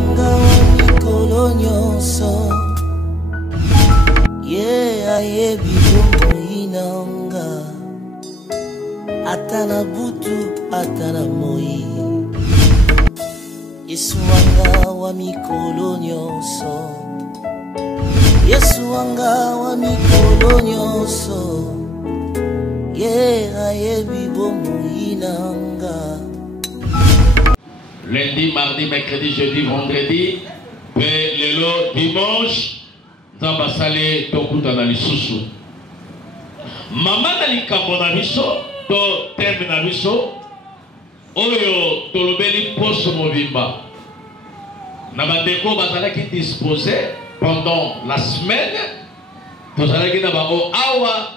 wanga wa mikolo nyonso ye ayebi bomoinanga atana butu atana moi Yesu wanga wa mikolo nyonso Yesu wanga wa mikolo nyonso ye ayebi bomoinanga. Lundi, mardi, mercredi, jeudi, vendredi, puis le dimanche, nous allons passer tokuta na lisusu. Mama na likambo na biso, to terme na biso, oyo tolobeli poso mobimba. Na bandeko bazalaki disposé pendant la semaine, tozalaki na bango awa,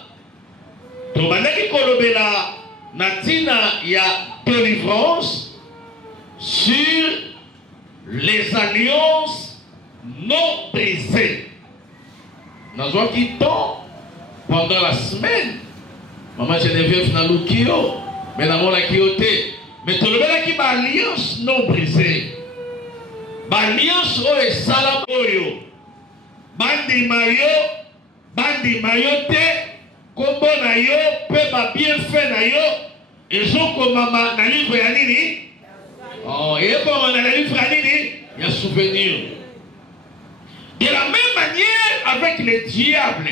tobandaki kolobela na tina ya délivrance sur les alliances non brisées. Nous avons quitté pendant la semaine. Maman Geneviève n'a l'oukio, mais n'a pas quitté. Mais tout le monde qui a alliance non brisée. Alliance oyo sala oyo. Bandi mayo te, kombo na yo, pe ba bien fait na yo, et zoko mama na livre ya nini? Oh, et comme on a la livre à il y a souvenir. De la même manière avec les diables,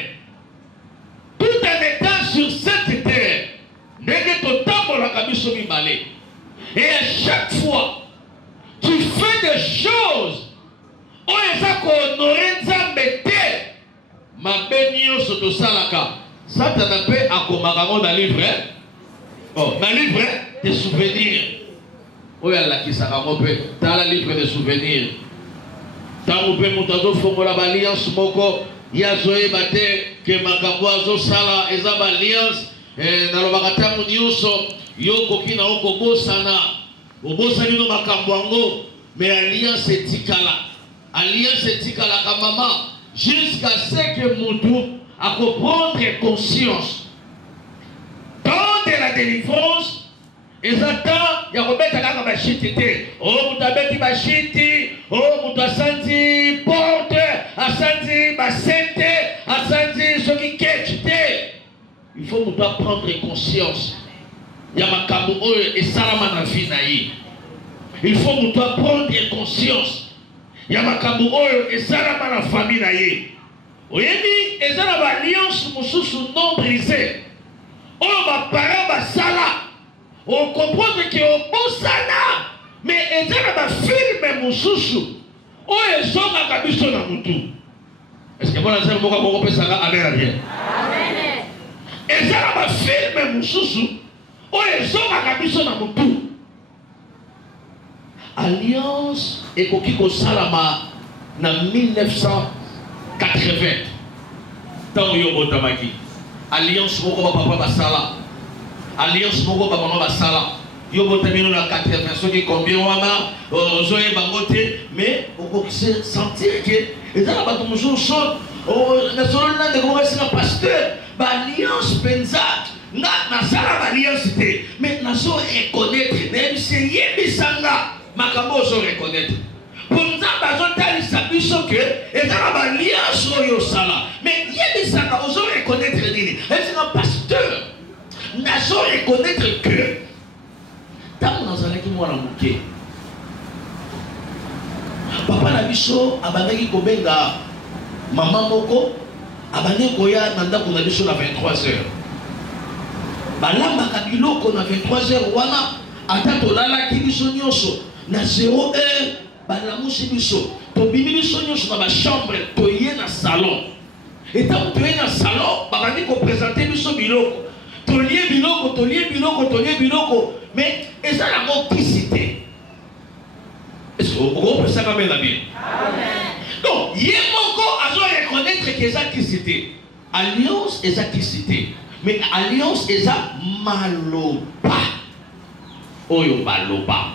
tout en étant sur cette terre, et à chaque fois, tu fais des choses, on les a honoré ma bénio soto salaka. Ça t'en a fait à Komaragon dans le livre. Oh, dans le livre des souvenirs. Oui, Allah qui s'arrête, dans la livre de souvenirs. Tant que vous avez fait l'alliance, il y a Zoé Bate, que Makaboazo Sala, et Zab Alliance, et dans le Bagatamu Nyuso, Yoko Kina Oko Bosana, Obosani no Makamboango, mais Alliance est Tikala. Alliance est Tikala Kamama, jusqu'à ce que Moutou a comprendre conscience. Dans de la délivrance, et attendent, il y a remettre à la machine. Oh, vous avez dit machine, oh, vous avez senti porte, a senti bassette, a senti ce qui quête. Il faut nous prendre conscience. Il y a ma kamou et salama na vie naïe. Il faut nous prendre conscience. Il y a ma kamou et salama na famille naïe. Oui, et ça la alliance mususu non brisée. Oh, ma parent ma sala. On comprend que au bon sana, mais ils ont un film mususu. Oh, ils ont un kabiso na mutu. Est-ce que vous avez un mot pour ça? Amen. Amen. Ils ont un film mususu. Oh, ils ont un kabiso na mutu. Alliance et Kokiko Salama na 1980. Tant yo botamaki. Alliance moko papa basala. Alliance moko ba mama basala yo botamino na 80 soki combien wana zoé bangote mais on peut sentir que et ça ba tout jour son na solo na de commencer na pasteur ba alliance penza na sala alliance té mais na so reconnaître même c'est yebisanga makambo so reconnaître pour nous ba tali sabiso que et ça ba alliance yo sala mais yebisanga oso reconnaître nini c'est un pasteur. Nous devons reconnaître que tant nous allons qui moi la mouké papa na biso abandaki kobenga maman moko abandaki koya nanda kuna biso na 23h balamba ka biloko na 23h wana ata tolalaki biso nyonso na 0h balamusi biso tobimi biso nyonso na ba chambre toye na salon et tant toye na salon babandi ko présenter biso biloko tolier biloko, mais et ça la complicité. Est-ce que vous comprenez ça quand même la Bible? Donc, il y a encore à reconnaître que ça qui cité. Alliance et ça qui cité. Mais alliance et ça maloba. Oyo maloba.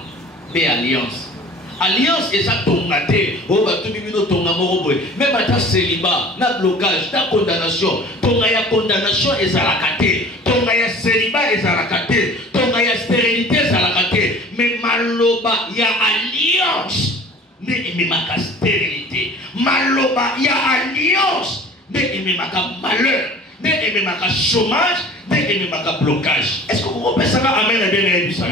Mais alliance. Alliance et ça tongate. Oh, bah, tout le monde tonga moroboy. Même à ta célibat, na blocage, ta condamnation. Tonga ya condamnation et ça la kate. Tonga ya célibat et ça la kate. Tonga ya stérilité et ça la kate. Mais maloba, ya alliance. mais ememaka stérilité. Maloba ya alliance, mais ememaka malheur, mais ememaka chômage, mais ememaka blocage. Est-ce que vous comprenez ça? Amen à bien aimé ça.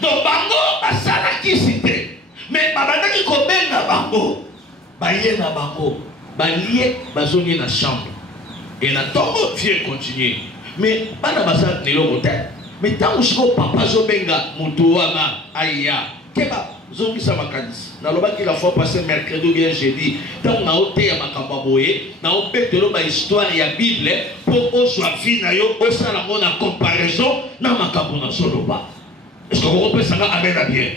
Donc bango basala qui cité, mais babanda qui combien na bango, baye na bango, balie bazoni na chambre. Et na tombe vieux continuer. Mais pas na basa ne l'autre. Mais tant que papa zobenga mutuama aya keba zongi sa makanisi na loba ki la fois passé mercredi ou bien jeudi tant na oté ya makamba boye na opetelo ba histoire ya Bible pour oswa fi na yo osala mona comparaison na makambo na soloba. Est-ce que vous comprenez ça? Amen à bien.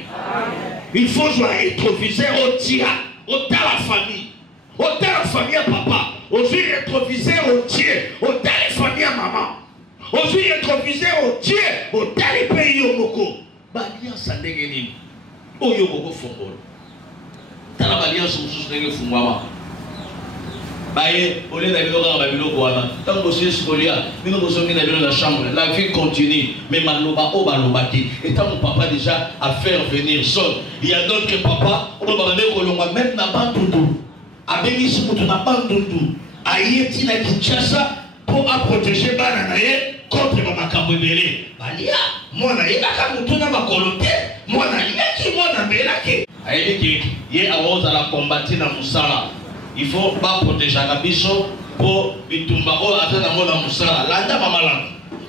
Il faut jouer rétroviseur au tia au ta la famille au ta la famille à papa au rétroviseur au tia au ta la famille à maman. Aujourd'hui, rétroviseur au Dieu, au tel pays au Moko. L'alliance a dégainé. Au Yomoko Fongol. Dans l'alliance, vous soutenez Fungwama. Baye, au lieu d'aller dans la Babylone, tant que vous êtes scolaire, nous sommes dans la chambre. La vie continue. Mais Maloba, oh Balobaki. Et tant mon papa déjà à faire venir seul. Il y a d'autres papas, on va demander que même n'a pas tout. A béni pour n'a pas tout. Aïe, Tina Kinshasa, pour protéger Bananaye. Contre makambo belé balia mwana yeka mutuna makolote mwana yeki mwana belake ayeki ye awoza la combattre na musala. Il faut pas protéger la biso pour bitumba o atana mona musala landa mamala.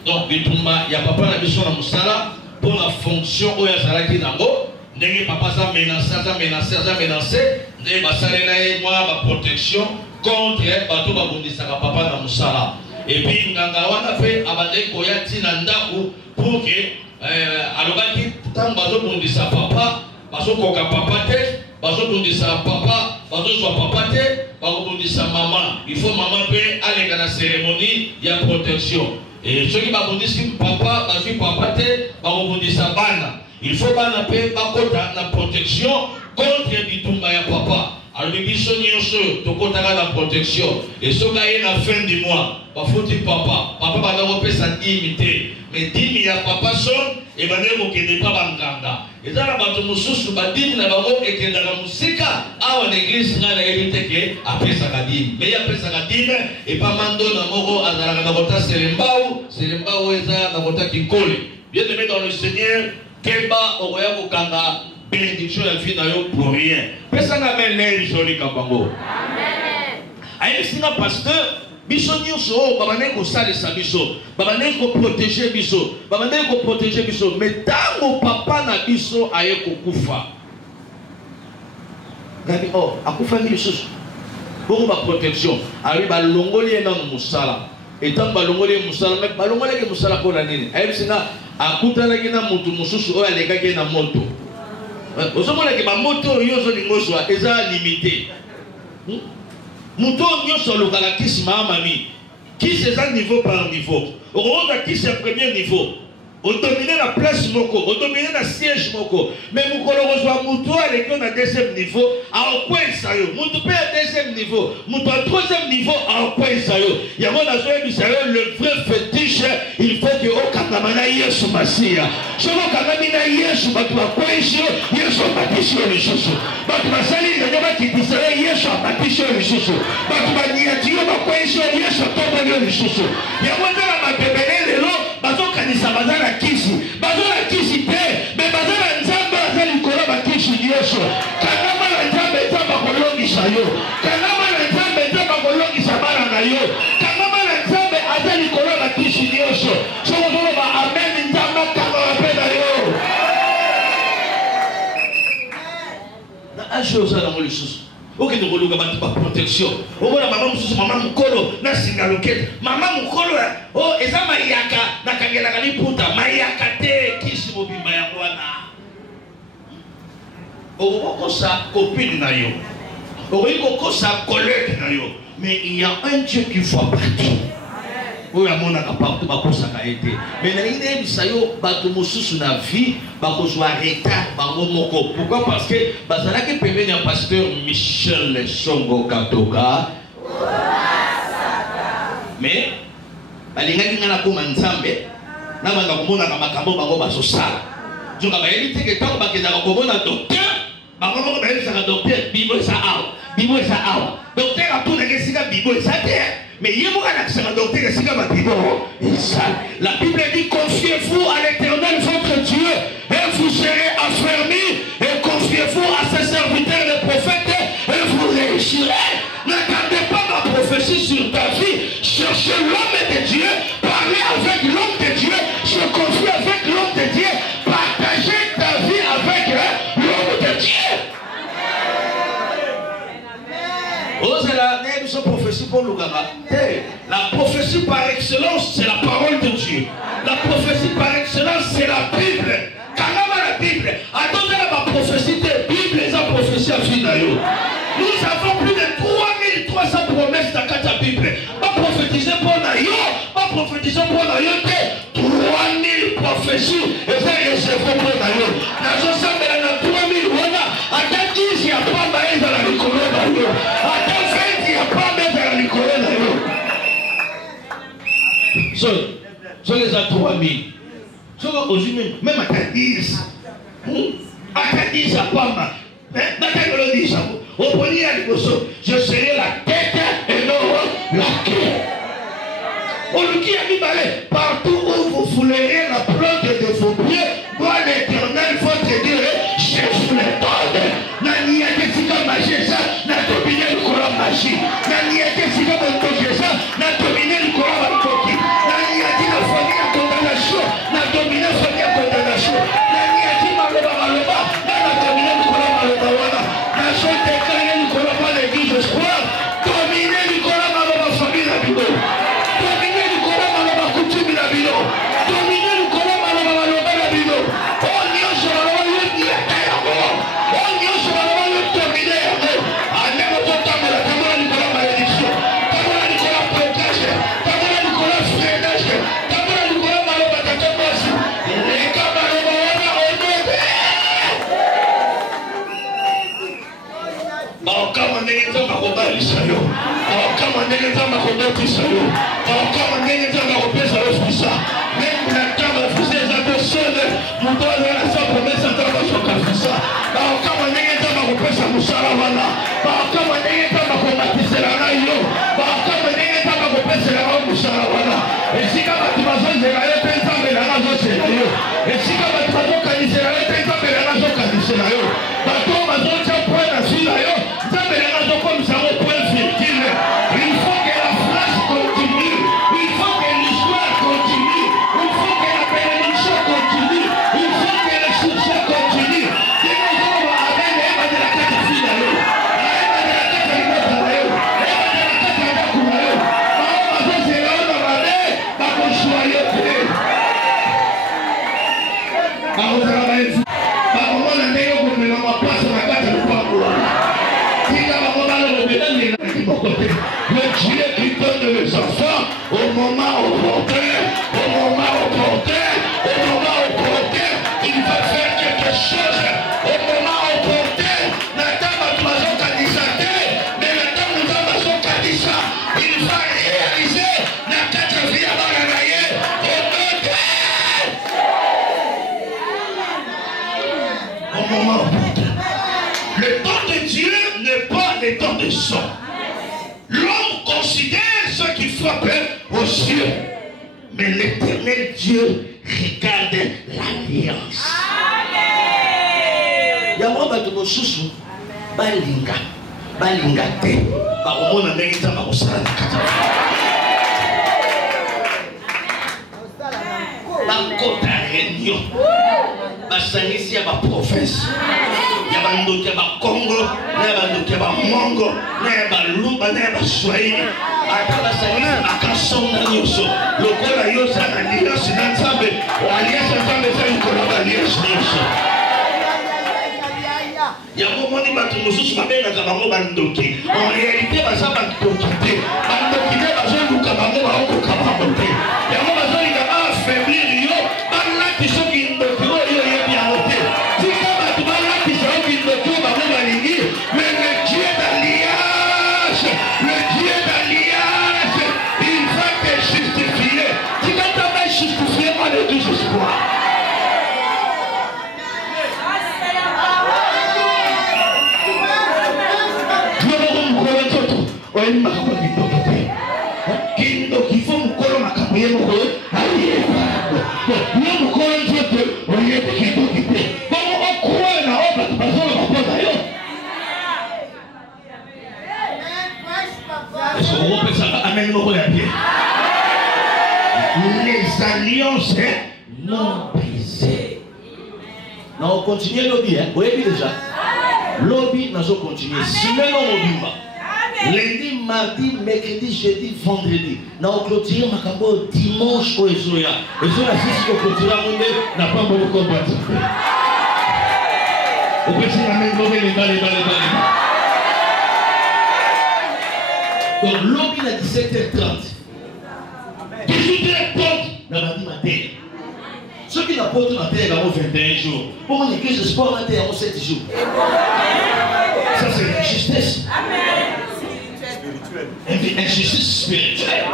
Donc bitumba ya papa na biso na musala pour la fonction o ya salaki nango ndenge papa ça menacer ndenge basale na ye moi ba protection contre bato babundisa papa na musala. Et puis, nganga wana fait abandé koyati na ndaku pour que alobaki tant bazo bondisa papa bazo koka papa te bazo bondisa papa bazo so papa te bazo bondisa maman. Il faut maman pe aller dans la cérémonie il y a protection. Et ceux qui babondisi papa bazo papa te bazo bondisa bana. Il faut bana pe bakota na protection contre bitumba ya papa. Alors les biso nyonso tokotaka la protection et ce gars est la fin du mois pas foutu papa va pas sa dignité mais dimi ya papa son et baneko kende pas banganga et ça la bato mususu badimi na bango ekenda na musika awa l'église na éviter que après ça kadime mais après ça kadime et pas mando na moko azala na kota selembao eza na kota kinkole bien aimé dans le Seigneur keba okoya kokanga bénédiction la vie n'a pour rien. Personne n'a même l'air joli comme bango. Amen. Aïe, c'est un pasteur. Biso nyonso, babane ko sale sa biso, babane ko protéger biso, babane ko protéger biso. Mais tango papa na biso aye ko kufa. Gani oh, akufa ni biso. Beaucoup ba protection. Ari ba longoli na musala. Et tant ba longoli musala, mais ba longoli ke musala ko na nini? Aïe, c'est na akutala kina mutu mususu o aleka ke na moto. Vous savez que ma moto yozo lingoswa eza limité. Moto nyoso lokalakisi mamami. Qui c'est un niveau par niveau. On a qui c'est premier niveau. On domine la place moko, on domine la siège moko. Mais mon coloroswa moto à l'école à deuxième niveau, à quoi ça yo. Moto peut à deuxième niveau, moto à troisième niveau, à quoi ça yo. Il y a mon azoué le vrai fétiche, il faut que au katamana yesu masia. Je veux katamina yesu batu à quoi yesu baptisé le chouchou. Batu basali le débat qui disait yesu baptisé le chouchou. Batu baniatio bakwa yesu tombe le chouchou. Il y a mon la mabebele le lo bazo kanisa bazala kisi bazala kisi te me bazala nzambe azali kola bakisi yesu kanama na nzambe tamba kolongisa yo kanama na nzambe tamba kolongisa bana na yo kanama na nzambe azali kola bakisi yesu soko soko ba amen nzambe kanga wapenda yo na asho sana mo lisusu ok nous voulons avoir protection on voit la maman mususu maman mukolo na singa loket maman mukolo oh eza mayaka na kangela kali puta mayaka te kisi mobimba ya mwana o sa copine na yo o sa collègue na yo mais il y a un Dieu qui voit partout oyo amonaka partout bakosaka ete mais na ine bisayo bato mosusu na vie bakozwa retard bango moko. Pourquoi? Parce que bazalaki pembeni ya pasteur Michel Songo Katoka mais balingaki nga na koma nzambe na banda komonaka makambo bango bazosala Je vais dire que quand je vais un docteur, je vais dire que docteur, Bible est ça. Bible est ça. Docteur a tout le Bible est ça. Mais il y a un docteur qui est ça. La Bible dit confiez-vous à l'Éternel votre Dieu et vous serez affermis. Et confiez-vous à ses serviteurs les prophètes et vous réussirez. N'attendez pas ma prophétie sur ta vie. Cherchez l'homme de Dieu. Parlez avec l'homme de Dieu. Se confiez avec l'homme de Dieu. Partagez ta vie avec l'homme de Dieu. La prophétie par excellence, c'est la parole de Dieu. La prophétie par excellence, c'est la Bible. Quand la Bible, attendez la prophétie de Bible, les prophéties à Finayo. Nous avons plus de 3300 promesses dans la Bible. Pas prophétiser pour Nayo, pas prophétiser pour Nayo. 3000 prophéties, et ça y est, c'est pour Nayo. Dans ce sens, il y a 3000, voilà. À 10, il n'y a pas maïs dans la Nicolas Nayo. À 20, il n'y a pas maïs dans la Nicolas Nayo. So les a 3000. So aujourd'hui, même à 10. À 10, à pas mal. Je serai la tête et non la queue. Partout où vous foulerez la plante de vos pieds, moi l'Éternel faut te dire, je vous le donne. Nani a décidé de manger ça, n'a dominé le courant magique. Nani a décidé de manger ça, n'a dominé le courant magique. Nani a dit la famille à condamnation, n'a dominé la famille à condamnation. Nani a dit maloba, n'a dominé le courant maloba. N'a jamais déclaré le courant par l'église de espoir, dominé le courant maloba famille à Bido. Dominé le courant maloba coutume à Bido. Dominé le courant maloba à Bido. Oh, Dieu, je vais avoir une diète à mort. Oh, Dieu, je vais avoir une dominé à mort. Ah, même au temps de la caméra du courant malédiction. Caméra du courant protège. Caméra du courant freinage. Caméra du courant maloba tatamosi. Les caméras maloba au monde. Oh, come on, nigga, talk about this, yo. Oh, come on, nigga, talk about this, yo. Oh, come on, nigga, talk about this, yo. Même la caméra faisait la personne, nous donne la seule promesse à travers son café. Oh, come on, nigga, talk about this, Musaravana. Oh, come on, nigga, talk about this, yo. Oh, come on, nigga, talk about this, Musaravana. Et si quand tu vas faire des rails, tu vas faire des rails, et si quand tu vas faire des rails, tu vas faire des rails. Bateau, bateau, tu as point à suivre, tu as des rails comme ça, au point fertile. Il faut que la phrase continue, il faut que l'histoire continue, il faut que la bénédiction continue, il faut que le succès continue. Si nous sommes avec les de la carte à fille d'ailleurs, de la carte à l'immobilier d'ailleurs, de la carte à l'immobilier d'ailleurs, c'est là où on va aller, pas qu'on soit yoté. Pas qu'on travaille. Le Dieu qui donne les enfants au moment opportun, au moment opportun, au moment opportun, il va faire quelque chose au moment opportun. Nathan Matouazon Kadisate, mais Nathan Matouazon Kadisa, il va réaliser la 4 vie à Baranaye au moment opportun. Le temps de Dieu n'est pas le temps de son. L'homme considère ce qui frappe aux cieux. Mais l'éternel Dieu regarde l'alliance. Yamwa bato mosusu balinga te bakomona ndenge nzambe akosala na kati bakota réunion basangisi ya baprofese ya bandoki ya bakongo na ya bandoki ya bamongo na ya balumba na ya baswahili ata basangisi bakasonga nyonso lokola yoza na alliance na nzambe alliance ya nzambe eza likolo ya alliance nyonso yango moni bato mosusu babengaka bango bandoki en réalité baza bandoki te bandoki nde bazoluka bango baokoka bango te yango bazolinga baaffaiblir yo balati soki ndoki oyo oyebi yango te tika bato balatisa oki ndoki oyo bango balingi mais le Dieu d'alliance il va te justifier tika taba justifier moi de tout espoir oye makambo kitoko te kindo kifo mukolo makambo ye mukolo ayeba ye mukolo nzoto oye kitoko te bongo okwa na oba bazolo bapoza yo est-ce que vous pensez amen moko ya bien les alliances non brisées. Non, on continue lobby, hein? Vous voyez déjà? Lobby, nous allons continuer. Semaine au mobile. Lundi, mardi, mercredi, jeudi, vendredi. Nous allons clôturer Makambo dimanche au Ezoya. Ezoya, si on clôture la monde, n'a pas beaucoup de combattre. Vous pouvez dire amen, lobby, les balles. Donc, lobby à 17h30. 18h30, dans la matin. Ceux qui n'apportent la terre avant 21 jours, pour moi, que je sport la terre avant 7 jours. Ça, c'est l'injustice. Injustice spirituelle.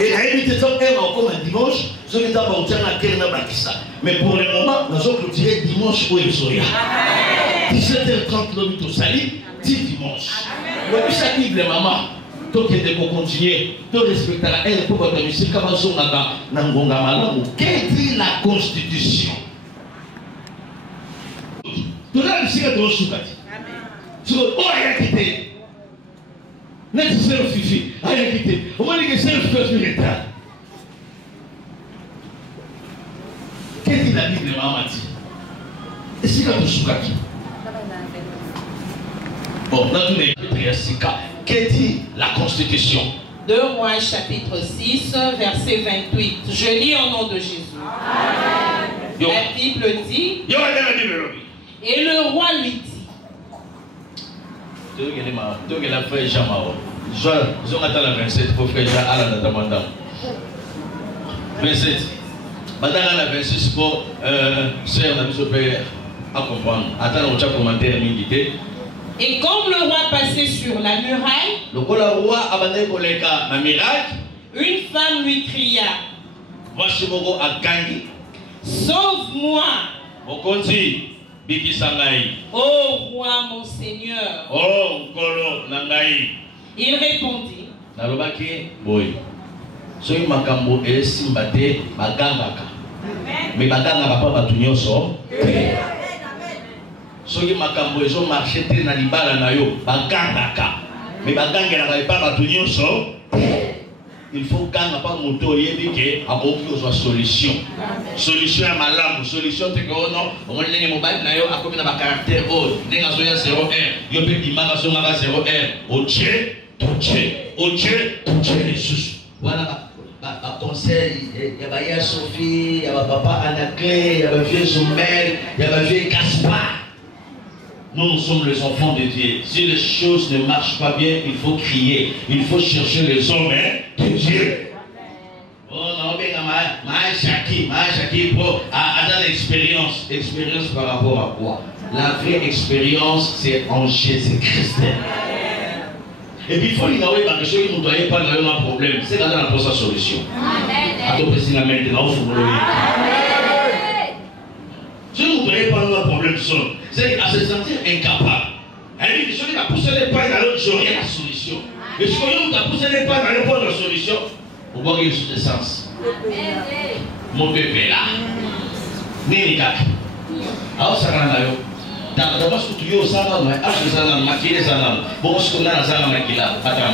Et à éviter ça, on encore un dimanche, ceux qui apportent la terre dans Bakissa. Mais pour le moment, nous allons clôturer dimanche au Ezoya. 17h30, l'homme tout sali, 10 dimanche. Donc, ça qui est maman. Tout est de continuer, tout respecter la haine pour votre musique, comme on a dans Ngongamalamu. Qu'est-ce que la Constitution? Tout là, ici, il y a deux choses. Oh, il y a quitté. N'est-ce pas le fifi? Il y a quitté. On va dire que c'est le fifi sur l'État. Qu'est-ce que la Bible de Maman dit? Est-ce qu'il y a deux choses? Bon, dans tous les cas, qu'est-ce que dit la Constitution? 2 Rois chapitre 6, verset 28. Je lis au nom de Jésus. Amen. La Bible dit. Et le roi lui dit. Donc il a fait Jamao. Je attends la 27 pour faire Jean à la demande. 27. Maintenant la 26 pour sœur la mise au père à comprendre. Attends on va commenter l'humilité. Et comme le roi passait sur la muraille, une femme lui cria, sauve-moi, ô roi mon Seigneur. Il répondit, soki makambo ezo marché te na libala na yo bagangaka mais bagangela pas bato nyonso il faut ganga pa moto yebi ke akoki ozwa solution ya malamu solution te ko no omoni ndenge mobali na yo akomi na ba caractère o ndenge azoya 0 yo pe dimaka songaka 0 oche lisusu wana ba conseil ya ba ya Sophie ya ba papa Anaclé ya ba vieux Zoumel ya ba vieux Gaspard. Nous sommes les enfants de Dieu. Si les choses ne marchent pas bien, il faut crier. Il faut chercher les hommes de Dieu. Oh non, mais Maïchaki, pour avoir l'expérience. Expérience par rapport à quoi? La vraie expérience, c'est en Jésus-Christ. Et puis il faut l'inaugurer parce que ceux qui ne doivent pas avoir un problème, c'est quand on a sa solution. À ton président maintenant, il faut vous le dire. Si vous ne voyez pas un problème seul, c'est à se sentir incapable. Elle dit que celui qui a poussé les pas dans l'autre jour, il y a la solution. Et si vous avez poussé les pas dans l'autre la solution, vous voyez une sous-essence. Mon bébé là. Nini kaka. Alors ça rend là. D'abord, ce que tu as au salon, à ce salon, maquillé salon. Bon, ce qu'on a dans le salon, maquillé, pas de là.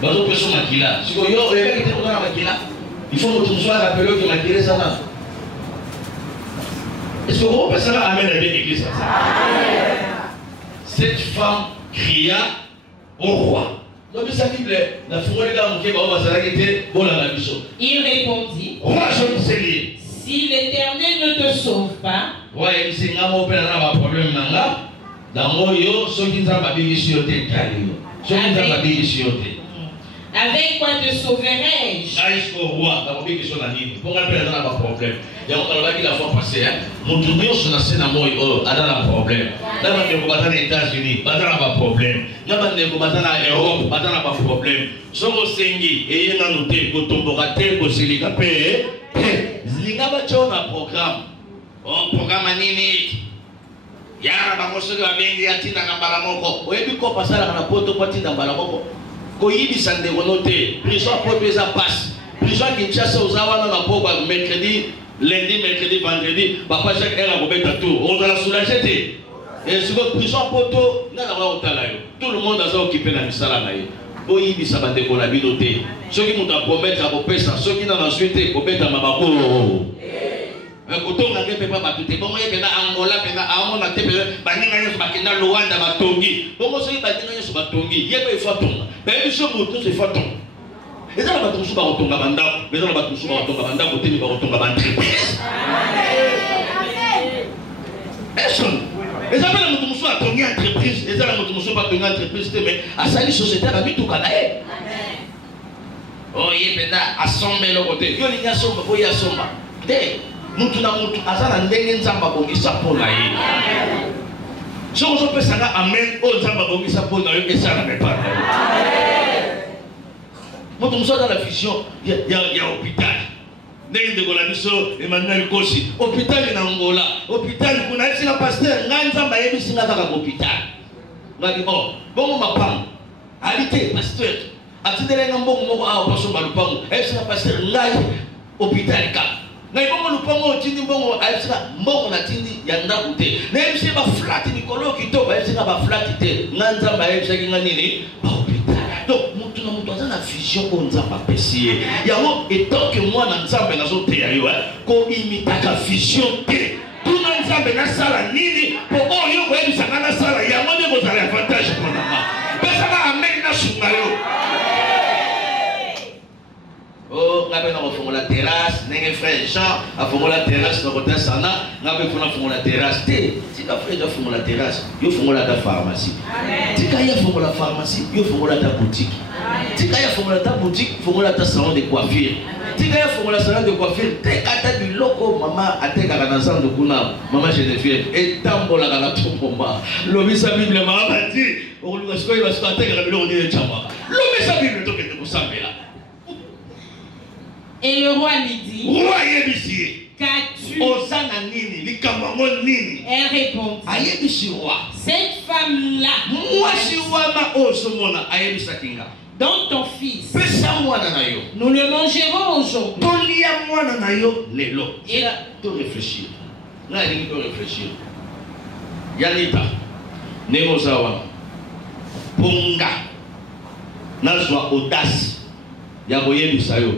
Bon, on peut se maquiller là. Si vous avez été dans la maquillé là, il faut que vous soyez rappelé que maquillé salon. Est-ce que vous pensez à Amen avec l'église? Cette femme cria au roi. Donc, ça dit la fourrure là, il répondit, roi, je me sais. Si l'Éternel ne te sauve pas, avec quoi te sauverai-je? Il y a un qui la fois passée, mon tournoi sur la scène à moi, a un problème. D'abord, nous combattons les États-Unis, pas de problème. D'abord, nous combattons l'Europe, pas de problème. Sommes au Sengi, et il y a un noté, pour tomber à terre, pour se ligaper. Zingaba un programme. Oh, programme aninique. Il y ya bango soki babengi ya ntina na mbala moko oyebi ko pasala na poto po ntina mbala moko koyibisa ndeko no te prison ya poto eza pasi prison ya Kinshasa oza wana na poko mercredi lundi mercredi vendredi bapasi ela kobeta tour ozala soulage te siko prison ya poto nga na kotala yo tout le monde aza occupé na misala na ye oyibisa bandeko na bino te soki moto apromettre akopesa soki na suite te kobeta mabako kotonga nge pepa bato te bongo ye pena Angola pena amona te pena baninga nyonso bakenda Luanda batongi bongo soki baninga nyonso batongi ye pe ifa tonga bayebi so moto nyonso ifa tonga eza na bato mosusu bakotonga bandako eza na bato mosusu bakotonga bandako te mi bakotonga baentreprise personne eza mpe na moto mosusu atongi entreprise eza na moto mosusu batongi entreprise te mais asali société abamituka na ye oye pena asomba eloko te yo lingi asomba oye asomba te mutu na mutu aza na ndenge nzambe abongisa mpo na ye soki ozopesanga amen oyo nzambe abongisa mpo na yo esala mepana moto mosusu aza na vision ya hôpital ndenge ndeko na biso Emmanuel Kosi hôpital na Angola hôpital kuna yesinga paster ngai nzambe ayebisinga kaka hôpital ngabi bongo mapango ali te paster atindelenga mbongo moko awa pasomba lupango ayebisinga paster ngai hôpital kaka ngai bongo lupango otindi mbongo ayebisika mbongo na tindi ya ndako te nayebisi baflati mikolo kitoko ayebisika baflati te nga nzambe ayebisaki nga nini bahôpital donc mutu na mutu aza na vision oyo nzambe apesi ye yango etanke mwana nzambe nazoteya yo koimitaka vision te tuna nzambe nasala nini po oyo koyebisanga nasala yango nde kozala avantage mponanga pesaka amen nasunga yo ngabe na kofongola terrasse ndenge frère Jean afongola terrasse na kota sana ngabe fona fongola terrasse te tika frère Jean fongola terrasse yo fongola ta pharmacie tika ya fongola pharmacie yo fongola ta boutique tika ya fongola ta boutique fongola ta salon de coiffure tika ya fongola salon de coiffure te kata biloko mama atekaka na zando kuna mama Geneviève etambola kana tomboma lobisa bible mama bati okuluka sikoyi basiko atekaka biloko ni chamba lobisa bible to kete kusambela. Et le roi lui dit, qu'as-tu? Elle répondit, cette femme-là, dans ton fils, nous le mangerons aujourd'hui. Et là, tu réfléchir. Là, il faut réfléchir. Yanita, Nemozawa, Ponga, Nazwa audace, Yaboye Bisayo.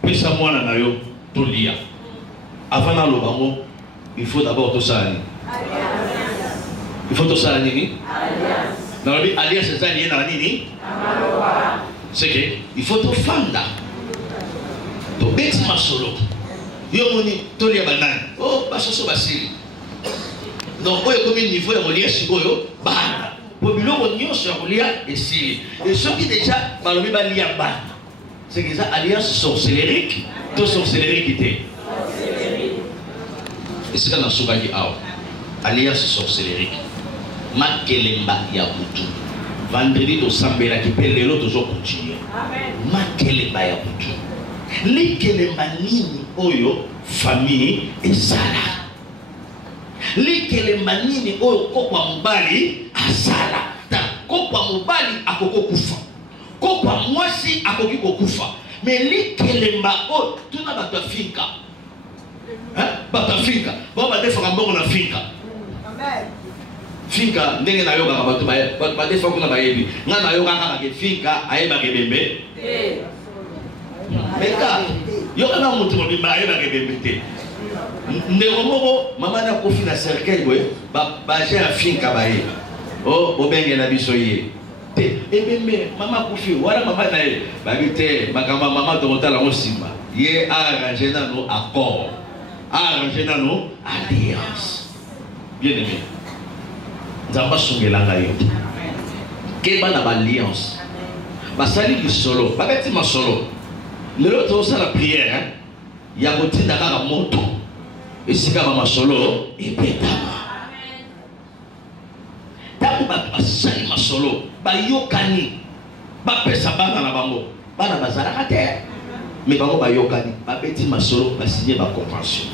Pesa mwana na yo tolia avant na lobango il faut d'abord to sali il faut to sali nini alliance na alliance ça ni na nini c'est que il faut to fanda to beti masolo yo moni tolia banane basoso basili donc oyo comme niveau ya molia sikoyo bana po biloko nyonso ya kolia esili et ceux qui déjà balobi balia bana c'est que ça alliance sorcellerique, tout sorcellerique était. Et c'est dans la soubagi awa. Alliance sorcellerique. Makelemba yabutu. Vendredi do sambela qui pèle l'autre toujours continuer. Makelemba yabutu. Likelemba nini oyo famille et sala. Likelemba nini oyo kokwa mbali asala. Ta kokwa mbali akoko kufa. Kopa mwasi akoki kokufa mais likelemba o tuna batafika batafika bo badefaka mbongo na fika fika ndenge na yoka bato badefa kuna bayebi nga na yoka kaka ke fika ayeba ke bembe meka yoka na mutu mobimba ayeba ke bembe te ndeko moko mama na kofi na cercueil boye ba ya fika baye obenge na biso ye ebembe mama kufi wala mama na ye babite makamba mama tokotala ngo simba ye arrangé nano accord arrangé nano alliance bien aimé nzamba sungelanga yo keba na alliance basali lisolo babeti masolo lelo tosala prière ya kotinda kaka moto esika ba masolo ebetama tabu basali masolo bayokani bapesa bana na bango bana bazalaka te mais bango bayokani babeti masolo basigné ba convention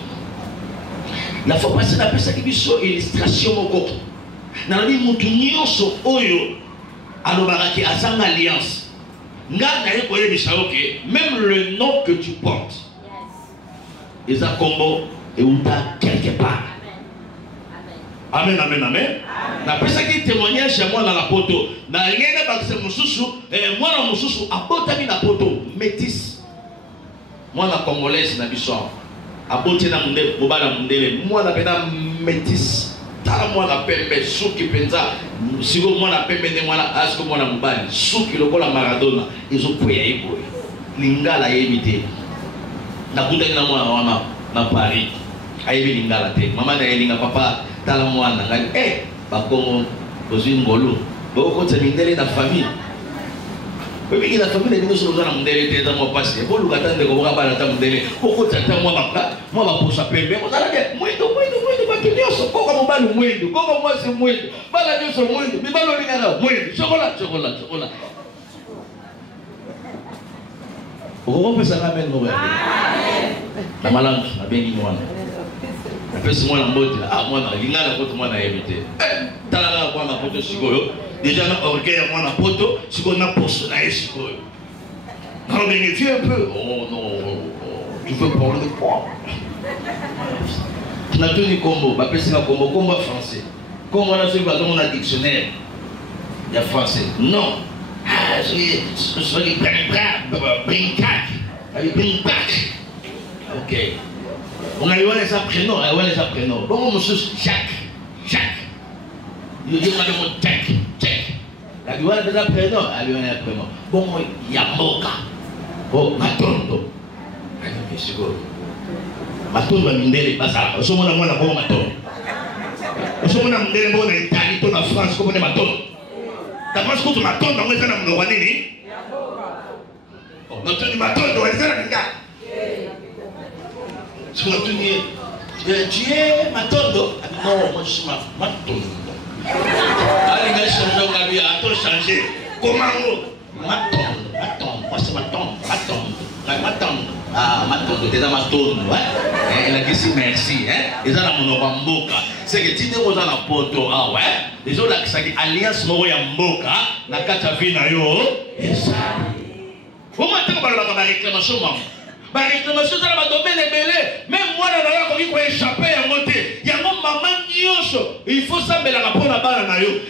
La fois passée, on appelle ça une illustration moko. Dans la vie, mutu nyonso oyo alobaraki azang alliance. Nga na yekoye bisaoke, même le nom que tu portes. Eza kombo et outa quelque part. Amen, amen, amen. Na pesa ki témoignage chez moi dans la poto. Na ngene bakse mususu, moi na mususu abotami na poto, métis. Moi na congolaise na biso. Aboté na mundele, bobala mundele. Moi na pena métis. Tala moi na pembe suki penza. Siko moi na pembe ne moi na asko moi na mubali. Suki lokola Maradona, ezo kuya ebo. Lingala yebite. Na kuta na moi wana na Paris. Ayebi lingala te. Mama na yelinga papa tala mwana ngani bakongo kozwi ngolo boko tsemindele na famille bebiki na famille ni so na mundele te za mo pasi bolu katande ko baka ta mundele boko tata mwa baka mwa baposa pembe ko zala ke mwindo bakilioso ko ko mobali mwindo ko ko mwasi mwindo bala nyoso mwindo bibalo lingana mwindo chocolat o pesa na men no ba na malangu na beni mwana pesi mwana mbote mwana lingana poto mwana yebite talanga kwa na poto sikoyo déjà na orgueil ya mwana poto sikoyo na poso na sikoyo non mais viens un peu oh non tu veux parler de quoi na tuni kombo ba pesi na kombo français kombo na sikoyo ba na dictionnaire ya français non bring back ok. On a eu les prénoms, Bon, monsieur Jacques. Il y a mon Jack. La gueule des prénoms, elle lui a un prénom. Bon, Yamoka. Oh, Matondo. Matondo va m'aider pas ça. Je suis mon amour, la bonne Matondo. Je suis mon amour, la bonne Italie, la France, comme on est Matondo. La France, comme Matondo, on est dans le Rwandais. Oh, notre Matondo, on est dans le gars. Tu es Matondo? Non, moi je suis Matondo. Allez, gars, change la vie, attends, changer. Comment? Matondo. Moi c'est Matondo. Ah, Matondo, t'es dans Matondo, hein? Elle a dit merci, hein? Ils ont la monogamboka. C'est que tu n'es pas dans la poto, ah ouais? Les gens là qui s'agit alliance moro ya mboka, na kata vina yo. Et ça. Vous m'attendez par la réclamation, maman. La réclamation dans le domaine est belé. Même moi, dans le cas échapper à monter. Il y a mon maman il faut s'amener la rapport à bas.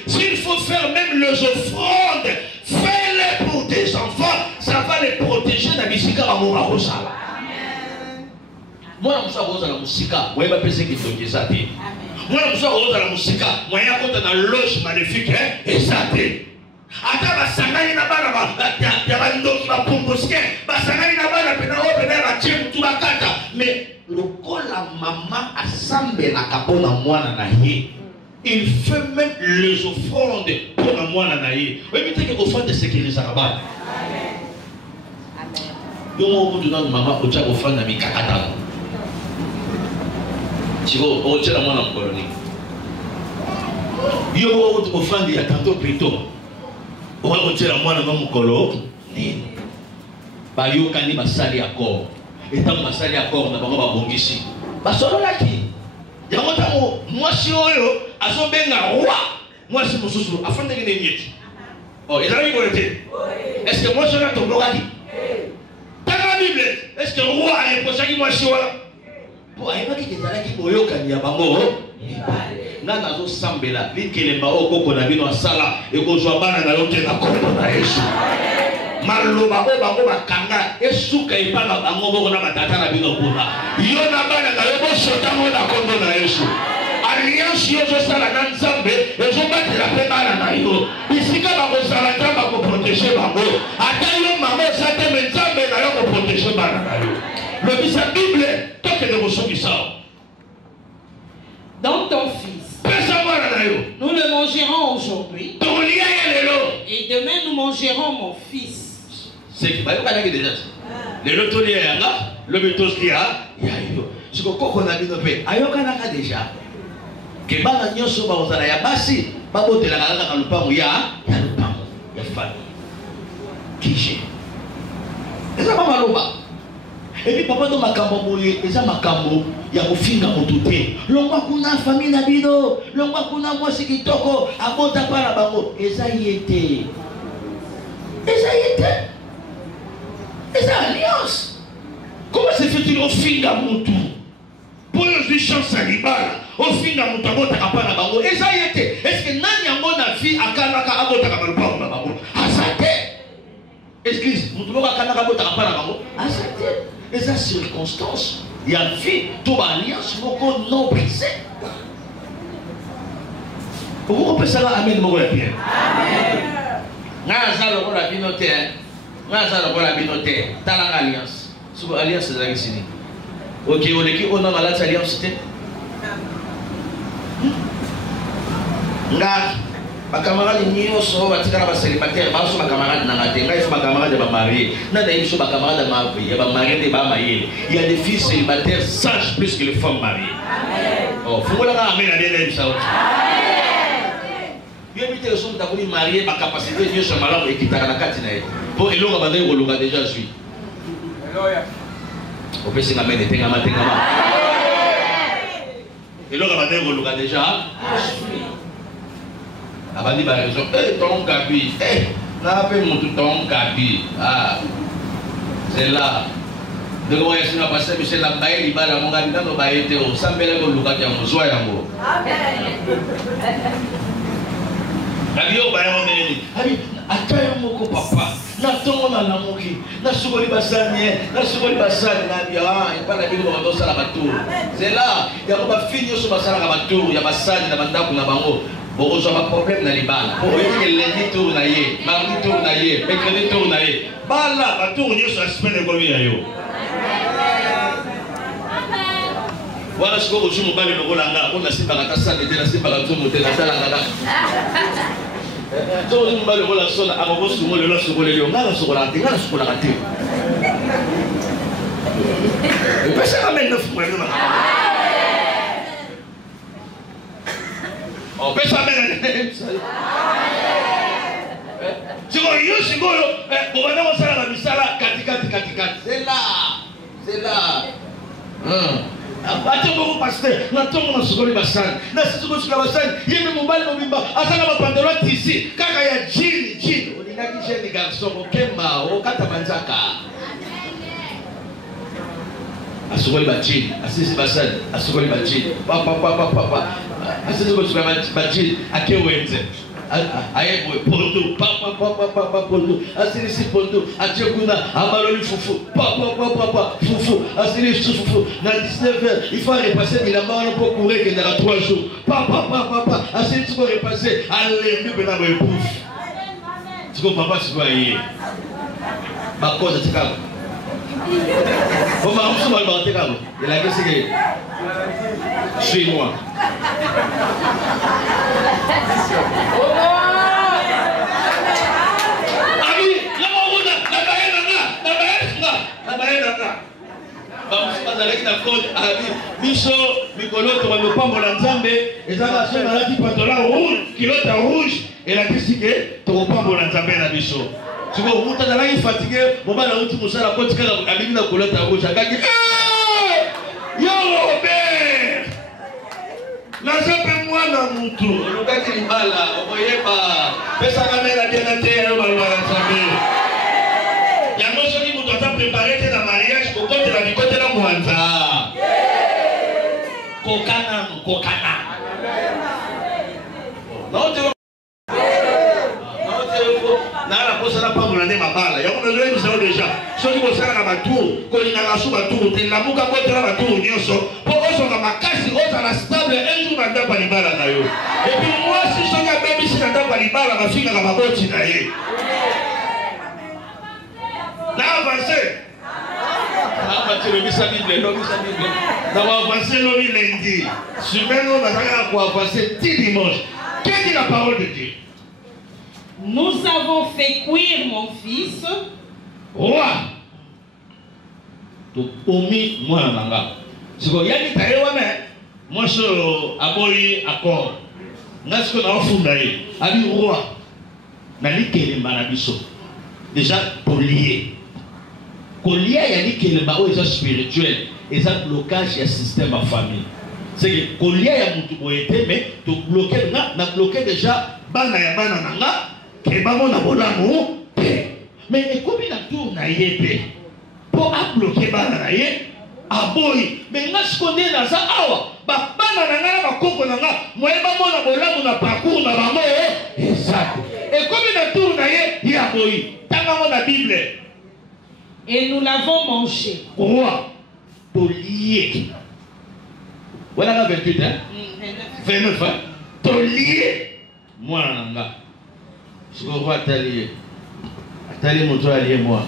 S'il faut faire même les offrandes, fais-les pour tes enfants. Ça va les protéger dans les musiques à mon arrosal. Moi, je suis dans la musique. Moi, je suis dans la musique. Moi, je suis dans la musique. Moi, je suis dans la loge maléfique. Et ça, ata basangani na bana ya bandoki bapumbuske basangani na bana pena o pena la chemu tu bakata mais lokola mama asambelaka mpona mwana na ye il fait même les offrandes mpona mwana na ye oyebiteke offrande esekelizaka bana yo moko kutu nanu mama otya offrande na mikakatano siko okotyela mwana mokolo nini yo moko kutu offrande ya tanto plito on va retirer la moine dans mon colo. Bayokani basali accord. Et tant basali accord, on a pas bon ici. Basolo la qui? Yamota moi si oyo, aso benga roi. Moi si mususu afin de gagner. Oh, il a rigolé. Est-ce que moi je vais tomber là? Dans la Bible, est-ce que roi est pour ça qui moi si oyo? Pour aller pas qui est là qui boyokani ya bango. Nana zo sambela likelemba okoko na bino asala ekozwa bana na yote na kombo na Yesu maloba o bango bakanga esuka ipanga bango boko na batata na bino kuna yo na bana na yo bosota mo na kombo na Yesu alliance yo zo sala na Nzambe ezo batela pe bana na yo bisika bakozala Nzambe ko protéger bango ata yo mama osate me Nzambe na yo ko protéger bana na yo le bisa Bible toke de bosoki sao dans ton fils. Nous le mangerons aujourd'hui. Et demain nous mangerons mon fils. C'est qui va y déjà. Le loto est là, le métos qui a, il y a eu. Ce qu'on a dit, ayokana déjà. Que bana nyoso ba ozala ya basi, ba botela kala lupango ya lupango ya famille. Kije. Eza mama loba. Et puis papa do makambo moye, eza makambo ya kofinga moto te. Longwa kuna famille na bino, longwa kuna mwasi kitoko abota para bango, eza yete. Eza yete. Eza alliance. Comment se fait-il ofinga moto? Pour les chances à libala, ofinga moto abota kapana bango, eza yete. Est-ce que nani yango na vie akanaka abota kapana bango? Asate. Est-ce que moto akanaka abota kapana bango? Asate. Eza circonstance. Il y a vie, toute alliance, beaucoup non brisée. Vous comprenez ça là? Amen, mon bien. Amen. Naza le rôle à binoté. Naza le rôle à binoté. Dans l'alliance. Sur l'alliance, c'est la ici. Ok, on est qui? On a l'alliance. Nga, ma camarade n'y sont pas tirés par célibataire, pas sur ma camarade n'a pas été, ma camarade va marier. N'a pas sur ma camarade va marier des bas mariés. Il y a des filles célibataires sages plus que les femmes mariées. Oh, faut que la amen à bien ça. Bien vite les hommes d'abord mariés, ma capacité de se marier et qui t'a la carte naïe. Pour et l'on va dire au loga déjà suis. Au fait c'est amen et tenga ma. Et l'on va dire au loga déjà. Abandi ba raison, ton gabi, n'a pas mon tout ton gabi. Ah, c'est là. De quoi est-ce qu'on a passé, monsieur Lambaye, il va la mongagne dans nos baïtés, au Sambele, au Luka, qui a mon soin d'amour. Amen. Abio, bayon, Abi, attends mon coup, papa. N'attends pas la moki. N'a souvoli bassani, n'a souvoli bassani, n'a bien, il parle avec nous dans la bateau. C'est là, il y a pas fini sur bassani à bateau, il y a bassani, la banda pour la bango. Bon, on a un problème dans les balles. Pour que lundi tourne, mardi tourne, mercredi tourne. Bala, la tourne sur la semaine de Gomi. Voilà ce que vous avez dit. On a dit par la salle de la salle de la salle de la salle. Tout le monde a la sonne à vos sous le sur le lion. Là, sur la terre, sur la terre. Mais ça ramène 9 mois. On peut s'amener. Si vous voyez, c'est là. C'est là. Attends, pasteur. N'attends pas ce que les bassins. N'attends pas ce que les bassins. Il y a des mobile mobile. Attends, ma pantalon ici. Quand il y a jean. On dit que j'ai des garçons au Kemba, au Katamanzaka. Asukoli bachini, asisi basani, asukoli bachini, papa, asisi bachini, akewenze, ayebwe pondo, papa pondo, asisi pondo, achekuna, amaloli fufu, papa fufu, asisi fufu, na 19h, il faut repasser bilamba pour courir que dans 3 jours, papa, asisi pour repasser, allez, nous venons me pouf, tu comprends pas ce qu'on a hier, ma cause c'est comme comment on se bat comme il a dit que suis-moi. Ami, la biso mikolo to ba pambo la nzambe ezaka so na lati pantalon rouge kilote rouge et la kisike to pambo la nzambe na biso. Si vous êtes fatigué, vous allez vous dire que vous allez vous dire que vous allez vous dire que vous allez vous déjà. Ceux qui vont faire la tour, quand ils n'ont pas sous la tour, ils n'ont pas contre la tour, ils sont pour eux sont dans ma casse, ils sont dans la stable, un jour dans le balibala. Et puis moi, si je suis un bébé, si dans le balibala, ma fille n'a pas botte, il n'a avancé. D'avoir avancé l'homme lundi. Semaine, on va avancer 10 dimanches. Qu'est-ce que la parole de Dieu? Nous avons fait cuire mon fils. Roi. Donc, omi moi nanga. C'est quoi? Y'a dit taïwa mais moi je aboyi accord. N'est-ce que dans le fond d'ailleurs, ali roi. Nali kele manabiso. Déjà pour lier. Pour lier y'a dit que le bao est spirituel. et un blocage du système de famille. C'est que quand il y a un été, mais tu bloqué, na bloqué déjà, bana ya bana nanga, que maman na bolamu, mais comme il a tout na yépe, pour bloquer bana na yé, aboy, mais nga je connais na ça awa, ba bana nanga ba koko nanga, moi maman na bolamu na parcours na maman, exact. Et comme il a tout na yé, il a aboy, tanga na Bible. Et nous l'avons mangé. Quoi? Pour lier. Voilà 28, hein? 29, hein? Pour lier. Moi, nanga. Je crois que t'allier. T'allier mon toit allié moi.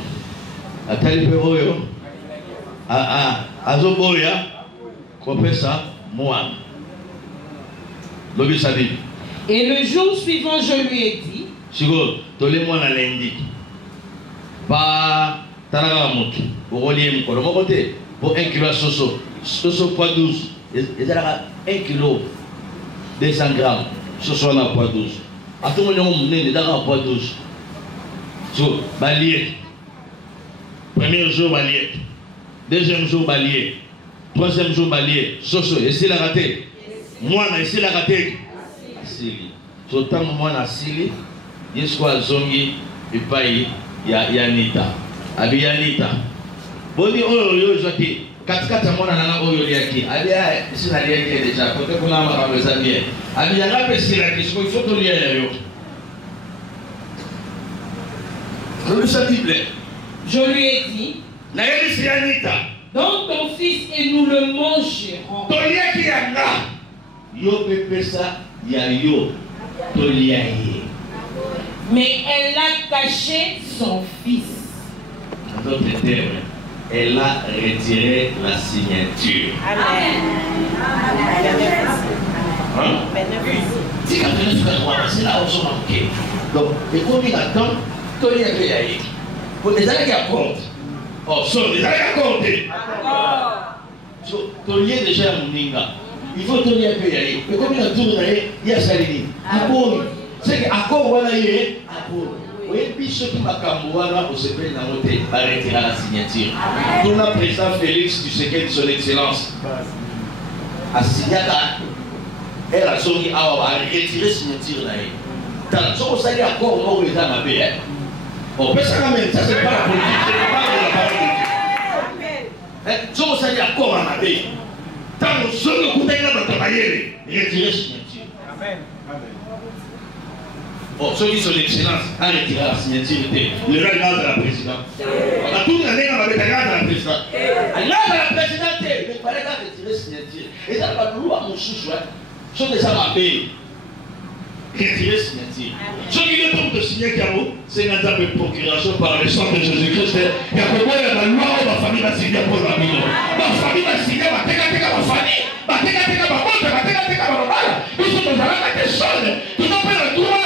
T'allier peu oyo. Azoboya. Comprenez ça? Moi. L'objet ça dit. Et le jour suivant, je lui ai dit. Chigo, tolé moi na lundi. Pas. Taraga moto. Pour relier mon corps. Mon côté. Pour 1 kilo soso. Soso poids 12. Et ça 1 kilo 200 grammes. Soso na poids 12. À tout le monde, on est dans poids 12. So, balier. Premier jour, balier. Deuxième jour, balier. Troisième jour, balier. Soso. Et c'est la raté. Moi, c'est la raté. Asili. So, tant que moi, asili. Jusqu'à Zongi. Et pas Yanita. Abiyanita. Boni oyo zoki. Katikata mwana nana oyo liaki. Abia sina liaki déjà. Côté kuna makameza bien. Abiyanga pesila kisiko il faut to lier yo. Le sa Bible. Je lui ai dit. Na yeli Yanita. Donc ton fils et nous le mangerons. To liaki yanga. Yo pepesa ya yo. To liaye. Mais elle a caché son fils. En d'autres termes, elle a retiré la signature. Amen. C'est là où ils sont marqués. Donc, et combien de temps, Tony a fait aïe. Pour les années qui comptent. Oh, sur les années qui comptent. Tony est déjà à Mouninga. Il faut Tony a fait aïe. Mais combien de tours il y a Salini? Apône. C'est qu'accord, voilà, il est apône. Oui, puis ceux qui m'accamouent au secret de la montée arrêtera la signature. Tout le président Félix du secret de son excellence a signé elle a sonné à retirer la signature là. Dans son salut accord, on va dans ma paix. On peut ça quand même, ça c'est pas la politique, c'est pas de la parole de Dieu. Son salut accord à ma paix. Dans le seul coup d'un autre travailler, retirer la signature. Amen. Oh, ceux qui sont l'excellence, a retiré la signature le regard de la présidente. On a tout l'année dans le regard de la présidente. Regard de la présidente, il fallait retirer la signature. Et ça va nous à mon chouchou. Ceux qui savent payer, retirer la signature. Ceux qui ne peuvent signer Kamo, c'est une étape de procuration par le sang de Jésus-Christ. Il y a que moi, il y a la loi où ma famille va signer pour la vie. Ma famille va signer, ma famille, ma montre, ma ils sont dans des choses. Ils n'ont pas le droit.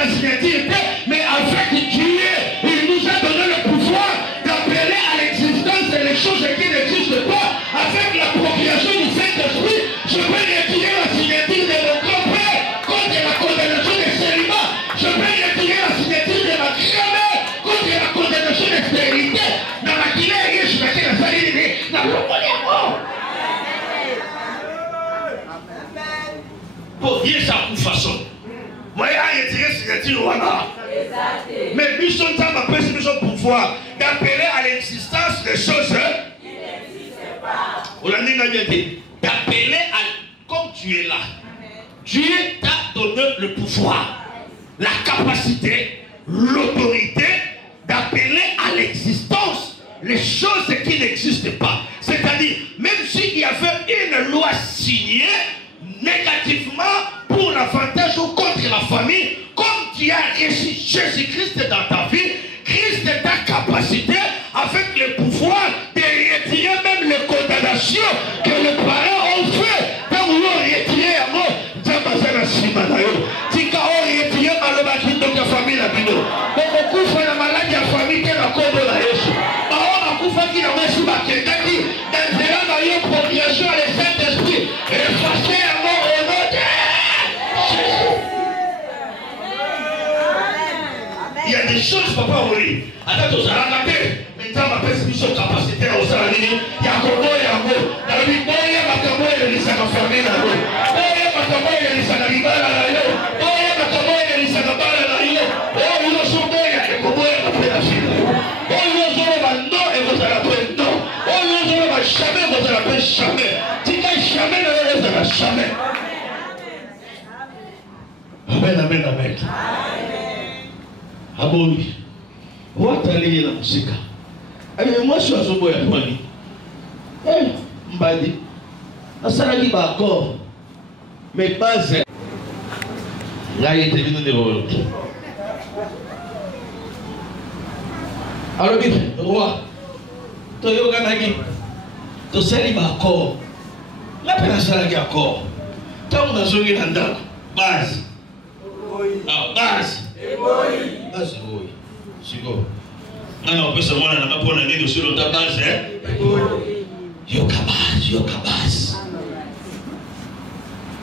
La signature, mais afin de tuer, il nous a donné le pouvoir d'appeler à l'existence les choses qui n'existent pas, avec la procréation du Saint-Esprit. Je peux retirer la signature de mon grand-père contre la condamnation des célibats. Je peux retirer la signature de ma grand-mère contre la condamnation des stérilité. Dans la guinée, je vais la saline, dans le pour dire ça de façon. Moi, j'ai retiré signature voilà. Mais nous sommes en pouvoir d'appeler à l'existence des choses qui n'existent pas. On a bien dit. D'appeler à. Comme tu es là, Dieu t'a donné le pouvoir, la capacité, l'autorité d'appeler à l'existence les choses qui n'existent pas. C'est-à-dire, même s'il y avait une loi signée négativement pour l'avantage ou contre la famille, comme tu as reçu Jésus-Christ dans ta vie, Christ est ta capacité avec le pouvoir de retirer même les condamnations que les parents ont fait. Quand vous retirez à moi, vous avez passé la simanayo. Si vous retirez à l'obacine de ta famille, la bino. Donc, vous faites la maladie à la famille qui est la cause de la Yesu. Vous faites qui n'a pas su ma quête. Dans la progression à le Saint-Esprit, effacez à mort au nom de Jésus. Il y a des choses, papa, oui. Attends, vous avez raté. Maintenant, ma personne capacité, vous avez dit, il y a famille na yo. Oyo makambo elisaka libala na yo. Oyo makambo elisaka bala na yo. Oyo ozoboya ekoboya kapela sila. Oyo ozoloba non ekozala pe non. Oyo ozoloba jamais ekozala pe jamais. Tika jamais na yo ezala jamais. Amen, amen, amen. Aboli. Watali na musika. Moi, je suis à ce bout. Mbadi. Asala qui va encore. Mais pas. Là, il était venu de l'eau. Alors, le roi. Toyo Ganagi. To sali ba encore. La peine à sala qui encore. Tant on a joué dans le base. Ah, base. Base, oui. Chico. Non, on peut se voir dans la main pour la négocier sur l'autre base, hein? Yokabas.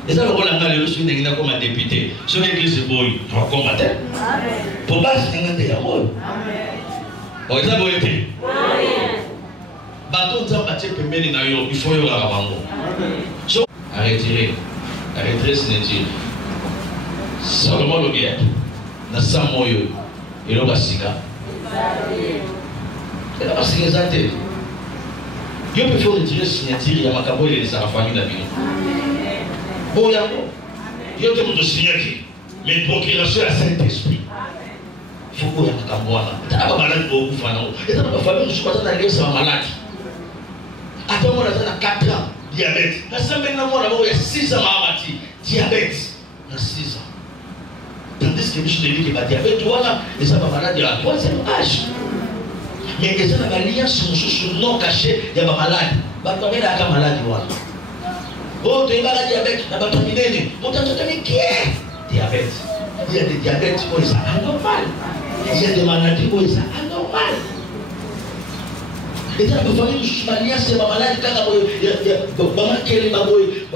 Et ça, le rôle à le suis n'est comme un député. Sur l'église, c'est boy. Tu vas combattre. Pour base, c'est un des rôles. Bon, ça va être. Bateau de Zambaté peut mener dans il faut y avoir un arrêtez. Arrêtez, ce n'est-il. Seulement le guerre. Dans sa moyo. Et le Bassiga. Et là, c'est exacté. Dieu peut faire retirer signature, il y a ma cabo et les famille d'Abino. Bon, Dieu te montre signature. Mais procuration à Saint-Esprit. Il faut qu'il y ait un cabo. Tu n'as pas malade pour vous, Fano. Et tu n'as pas famille, je suis pas dans c'est ma maladie. Attends, moi, on a 4 ans, diabète. La semaine dernière, il y a 6 ans, diabète. Il y a 6 ans. Tandis que je te dis que le diabète, et ça va malade de la 3e âge. Mais il y a des liens sur non cachés, il y a des malades. Il y a des malades. Oh, tu es malade diabète, tu as terminé. Pourtant, tu as dit qui est diabète. Il y a des diabètes qui sont anormales. Il y a des maladies qui sont anormales. Et tu as des familles qui sont malades, c'est ma maladie. Il y a des mamans qui sont malades,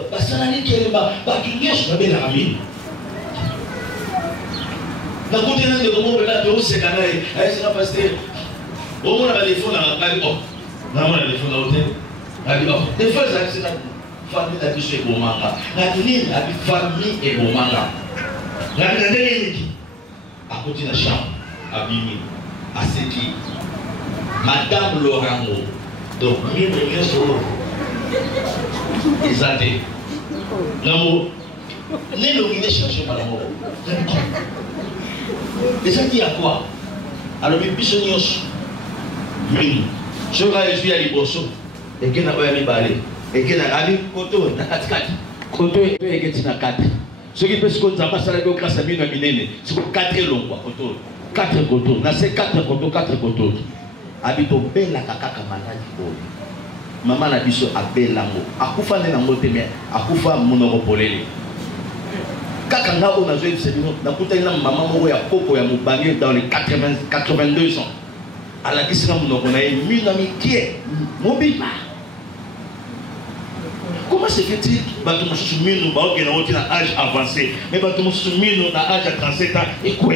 des salariés qui sont malades, des gens qui sont malades. Na kuti nani ko mo bela do se kana ai sina pasteur o mo na ba telefone na ba ko na mo na telefone hotel ali o de fois ça c'est la famille la biche ko manga na nini la famille e ko manga na nini akuti na chambre abimi aseki madame Lorango donc mimi bien sûr ezate namo nelo ngine chercher par l'amour. Et ça dit à quoi? Alors, les bisognos, je vais à Liboso, et qu'il n'a pas mis balai, et qu'il n'a pas mis Koto, n'a pas de Koto et qu'il n'a pas de ce qui peut se compter, ça va grâce à Mina Minene, c'est pour 4 longs, Koto, 4 Koto, n'a c'est 4 Koto, 4 Koto. Habito bella kaka maladi boy. Maman la biso a bella mo. Akufa ne na mote me, akufa monopolele. Kaka nga on a joué ce bino, na kuta ina maman mo ya koko ya mubangi dans les 82 ans. À la kisina monoko na ye minami qui est mobile. Comment se fait-il bato mosusu mino ba okena oti na âge avancé, mais bato mosusu mino na âge à 37 ans et quoi?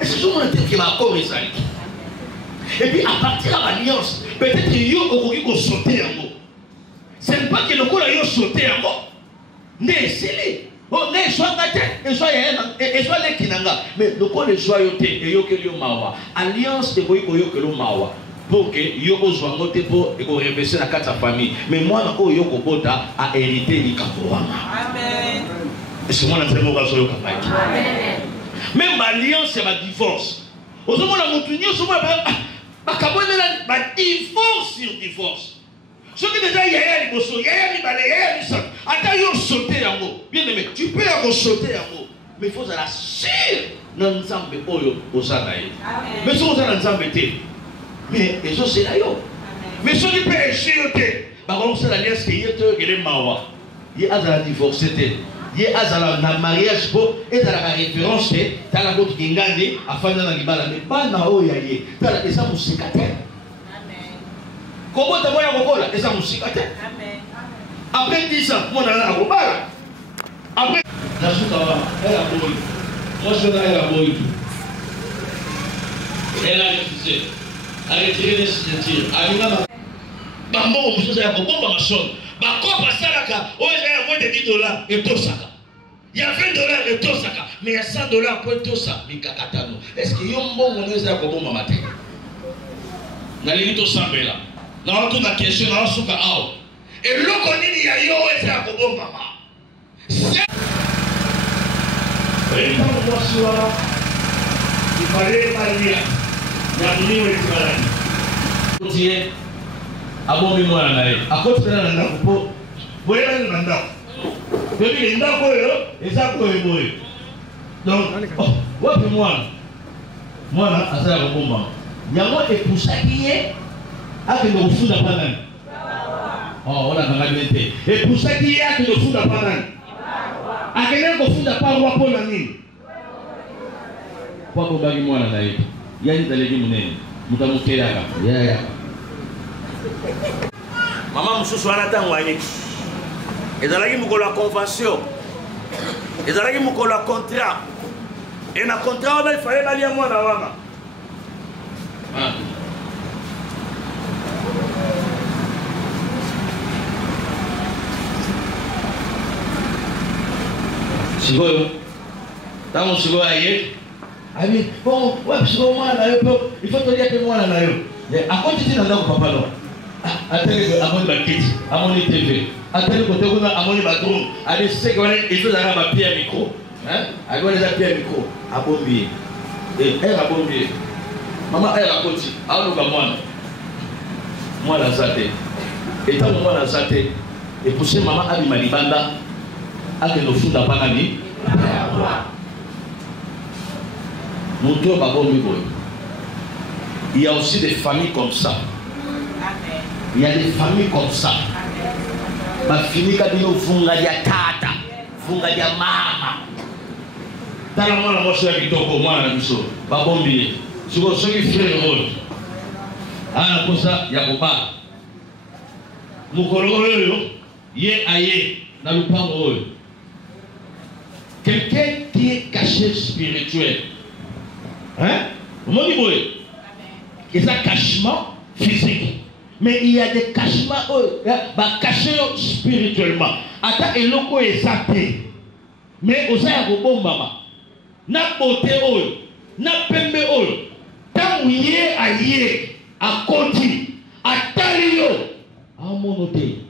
Est-ce que tout le monde a dit ma corps ça? Et puis à partir de l'alliance, peut-être que yo okoki ko sauter yango. C'est pas que le corps yo sauter yango. Ne sili. Oh ne soit gâté et soit les kinanga, mais le corps le soit yoté et yo que yo mawa. Alliance de koyi ko yo que lo mawa. Pour que yo ozwa ngote pour et ko réverser la carte famille. Mais moi na ko yo ko bota a hérité ni kapoama. Amen. Et c'est moi na très mauvais so yo kapai. Amen. Même l'alliance c'est ma divorce. Ozomona mutu nyo so ba divorce sur divorce. Ce qui déjà yaya liboso, yaya libale, yaya lisam. Attends yo sauter yango. Bien aimé, tu peux encore sauter yango. Mais il faut la sûr dans nzambe oyo osanaye. Mais si on a nzambe te. Mais les autres c'est là yo. Mais ceux qui peuvent échouer te. Par contre c'est l'alliance qui est gele mawa. Il a la divorce te. Il a la mariage pour et dans la référence dans la route kingandi afin dans la libala mais pas na oya ye. Dans la esa musikate. Comment tu vas voir et ça musikate? Amen. Après 10 ans, moi on a robala. Après la souka elle a boy. Moi je vais à la boy. Elle a refusé. A retiré les signatures. Alina bambo musuza ya bomba machon. Bakopa salaka, oh, il y a moins de 10 dollars et tout ça. Il y a 20 dollars et tout ça. Mais il y a 100 dollars pour tout ça. Est-ce qu'il y a un bon moment où il y a un bon moment? Il y a un bon moment. Il y a un bon question. Et l'eau qu'on dit, il y a un bon moment. Et quand on voit ça, il fallait pas lire. Il y a un niveau de travail. Abo mi mwana naye akotera na ndako boyela na ndako bébé ndako yo eza ko boye donc wapi mwana asala ko bomba nyango epusaki ye akende kufunda panani ona kanga bete epusaki ye akende kufunda panani akende kufunda pa wapo na nini kwa ko bagi mwana naye yani daleki munene mutamukelaka ya Maman mususu anata ngwanye. Ezalaki mukolo convention. Ezalaki mukolo contrat. Et na contrat on il fallait balia mwana wana. Sigoyo. Tamo sigoyo aye. Ami, bon, ouais, sigoyo mwana yo, il faut te dire que mwana na yo. A continuer dans le papa là. Attendez, amoni bakiti, amoni TV. Attendez côté kuna amoni bathroom. Allez, c'est que il faut avoir ma pierre micro. Hein? Allez, les pierre micro. Abombi. Et elle abombi. Maman elle a continué. Alors que moi la santé. Et tant moi la santé. Et pour ce maman a mis ma libanda. A que nous fout à panami. Mon tour babombi boy. Il y a aussi des familles comme ça. Il y a des familles comme ça. Ma famille kabino funga dia tata, funga dia mama. Tala mwana moshi ya kitoko mwana biso. Babombi. Siko soki frère mode. Ana kosa ya koba. Mukolo oyo ye aye na lupango oyo. Quelqu'un qui est caché spirituel. Hein? Moni boy. C'est un cachement physique. Mais il y a des cachements cachés spirituellement. Ata eloko ezate. Mais osa ya kobomba na beauté oyo, na pembe oyo. Tangu ye aye akoti atali yo amonote.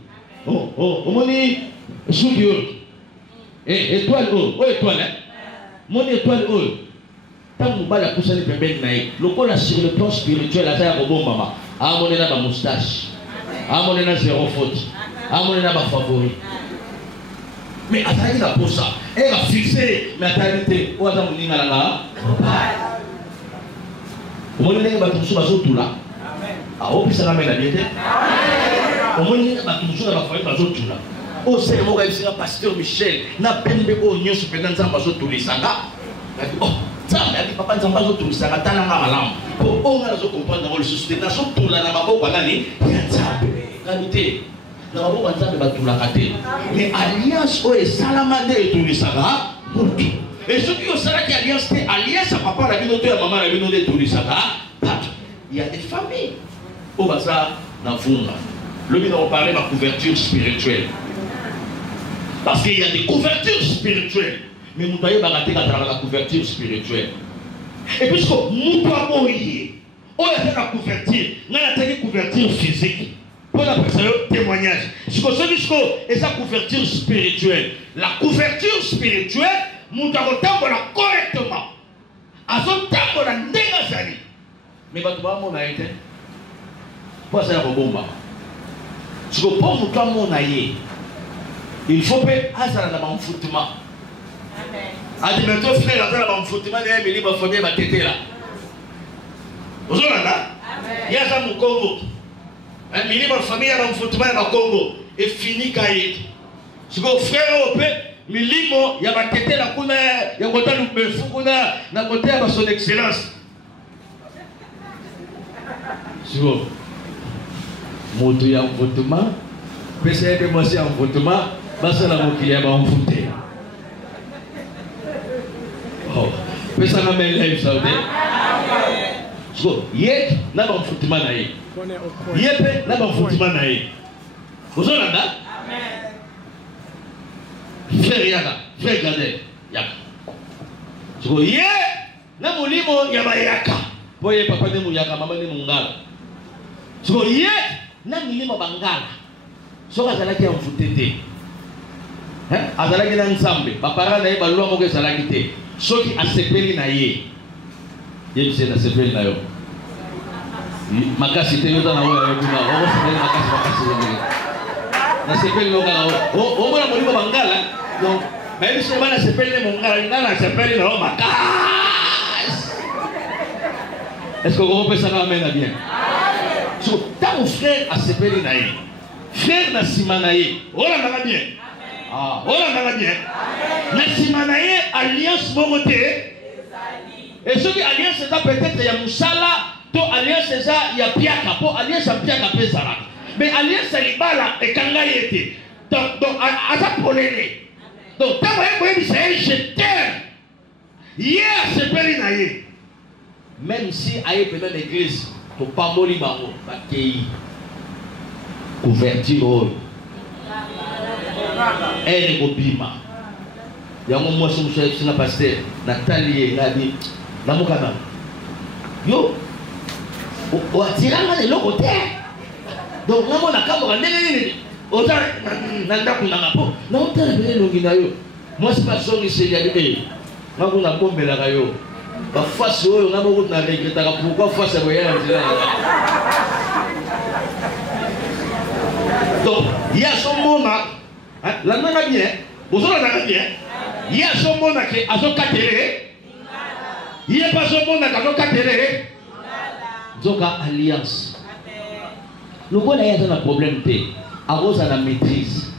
Omoni suki oyo. Étoile oyo, étoile. Mon étoile oyo. Tangu bala kusali pembeni na ye. Lokola sur le plan spirituel ata ya kobomba amone na ba moustache, amone na zéro faute, amone na ba favori. Mais attendez la pour ça, elle a fixé mais attendez, o ata muninga na omone ndenge ba tusu bazo tula. Amen. Ah opisa na mena biete. Amen. Omone ndenge ba tusu na ba famille bazo tula. O c'est mo ga bisika pasteur Michel na pembe o nyoso pena nzamba bazo tulisanga. Oh ça mais papa nzamba bazo tulisanga tala nga malamu. On a besoin de comprendre le souci. Nous sommes tous là dans ma boîte d'année. Qualité. Dans ma boîte d'année, mais alliance au salamande et tout ça va. Et ceux qui ont ça qui alliance, alliance à papa la communauté à maman la communauté tout ça va. Il y a des familles. Au bazar dans fond. Le but on parler de la couverture spirituelle. Parce qu'il y a des couvertures spirituelles. Mais vous voyez bagater à travers la couverture spirituelle. Et puisque nous avons eu, on a fait la couverture, on a fait une couverture physique. Pour la personne, témoignage. Et sa couverture spirituelle. La couverture spirituelle, nous avons correctement. À son temps, on a négocié. Mais quand on a été, pour ça, on a bomba. Si on pense que nous avons il faut que nous ayons un foutement. Adi maintenant frère là dans mfoutima na yemi liba famille ba tetela. Ozolanda? Amen. Yaza mu Congo. Mili ba famille ba mfoutima na Congo et fini kaye. Siko frère ope milimo ya ba tetela kuna ya kota lubefu kuna na kota ya son excellence. Siko moto ya mfoutima pesa yake mwasi ya mfoutima basa na mokili ya ba mfouté. Pesa na mele live saude. So, yet na ba mfutima na ye. Yepe na ba mfutima na ye. Ozolanda? Frère Yaka, frère Gadel, Yaka. Tu vois, yé, na mulimo yaba Yaka. Boye papa ne Yaka, maman ne Mungala. Tu vois, yé, na mulimo Bangala. So azalaki ya mfutete. Azalaki na nsambe. Bapara na ye balua moko ezalaki te. Soki asepeli na ye. Ye bise na sepeli na yo. Makasi te yota na oya yo kuna. Ogo sepeli makasi yo. Na sepeli no kana o. Ogo na mulimo Bangala. Donc, même si on a sepeli na Mungala, na sepeli na o makasi. Est-ce que vous pouvez savoir amen à bien? So, ta mon frère asepeli na ye. Frère na simanaye, ola nanga bien. Ah, ola nanga bien. Na simanaye alliance momote. Et ce qui alliance c'est peut-être ya musala, to alliance c'est ya piaka, po alliance ya piaka pesara. Mais alliance libala e kanga yete. Donc asa polele. Donc ta moye moye c'est je t'aime. Yeah, c'est peli na ye. Même si aye pendant l'église, to pas moli bango, bakei. Couverture elle est obima yango moi je suis pasteur Nathalie ngadi namukana yo o atiranga de l'autre côté donc namo na kamera ndenge oza nanda kunanga po na otala bele longi na yo moi c'est pas songi c'est ya de namo na bombela ka yo ba face oyo namo na regreta pourquoi face boya ndila. Donc, il y a son moment, la nana bien, vous avez la bien, il y a son moment qui a son catéré, il n'y a pas son moment qui a son catéré, donc alliance. Le gars il y a un problème, à cause de la maîtrise,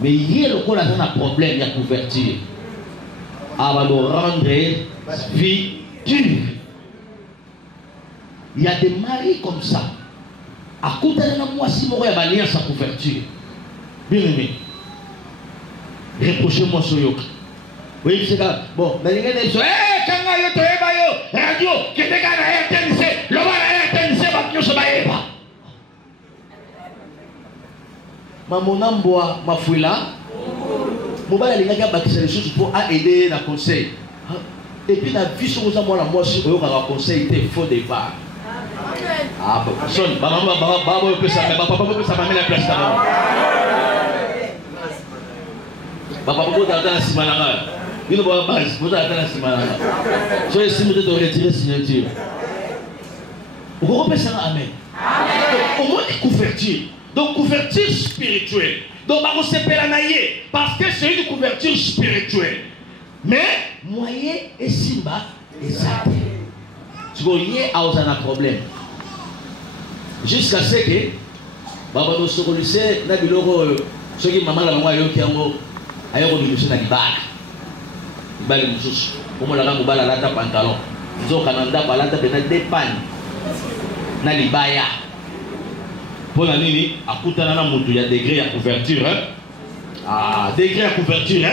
mais il y a le gars il y a un problème, il y a couverture, à va le rendre vie dure. Il y a des maris comme ça. À côté de moi, si mon rêve alliance à couverture, bien aimé, reprochez-moi ce yoke. Oui, c'est ça. Bon, mais les gars, ils disent, hé, quand yo to eba yo, radio, qui te gana RTNC, le va RTNC, va que je vais eba. Ma mon amboa, ma fouilla, mon bal, les gars, bâtissent les choses pour aider la conseil. Et puis, la vie sur vous, moi, la moi, si vous avez un conseil, était faux départ. Ah, son, maman, peut ça, mais papa peut ça m'amener la place là. Papa peut t'attendre la semaine là. Il ne voit pas, vous attendez la semaine là. Soyez si vous devez retirer signature. Vous comprenez ça, amen. Au moins des couvertures. Donc couverture spirituelle. Donc on se pélanaye parce que c'est une couverture spirituelle. Mais moyen et simba et ça. Tu vois, il y a un problème. Jusqu'à ce que, Baba nous sommes lycée, n'a pas l'euro, ce qui maman la maman qui a un aéro de lycée n'a pas. Il va les mouches. Comme la gamme bala la pantalon. Ils ont Canada balata de des pannes. N'a les baya. Pour la nuit, à Koutana Moutou, il y a degré à couverture. Ah, degré à couverture.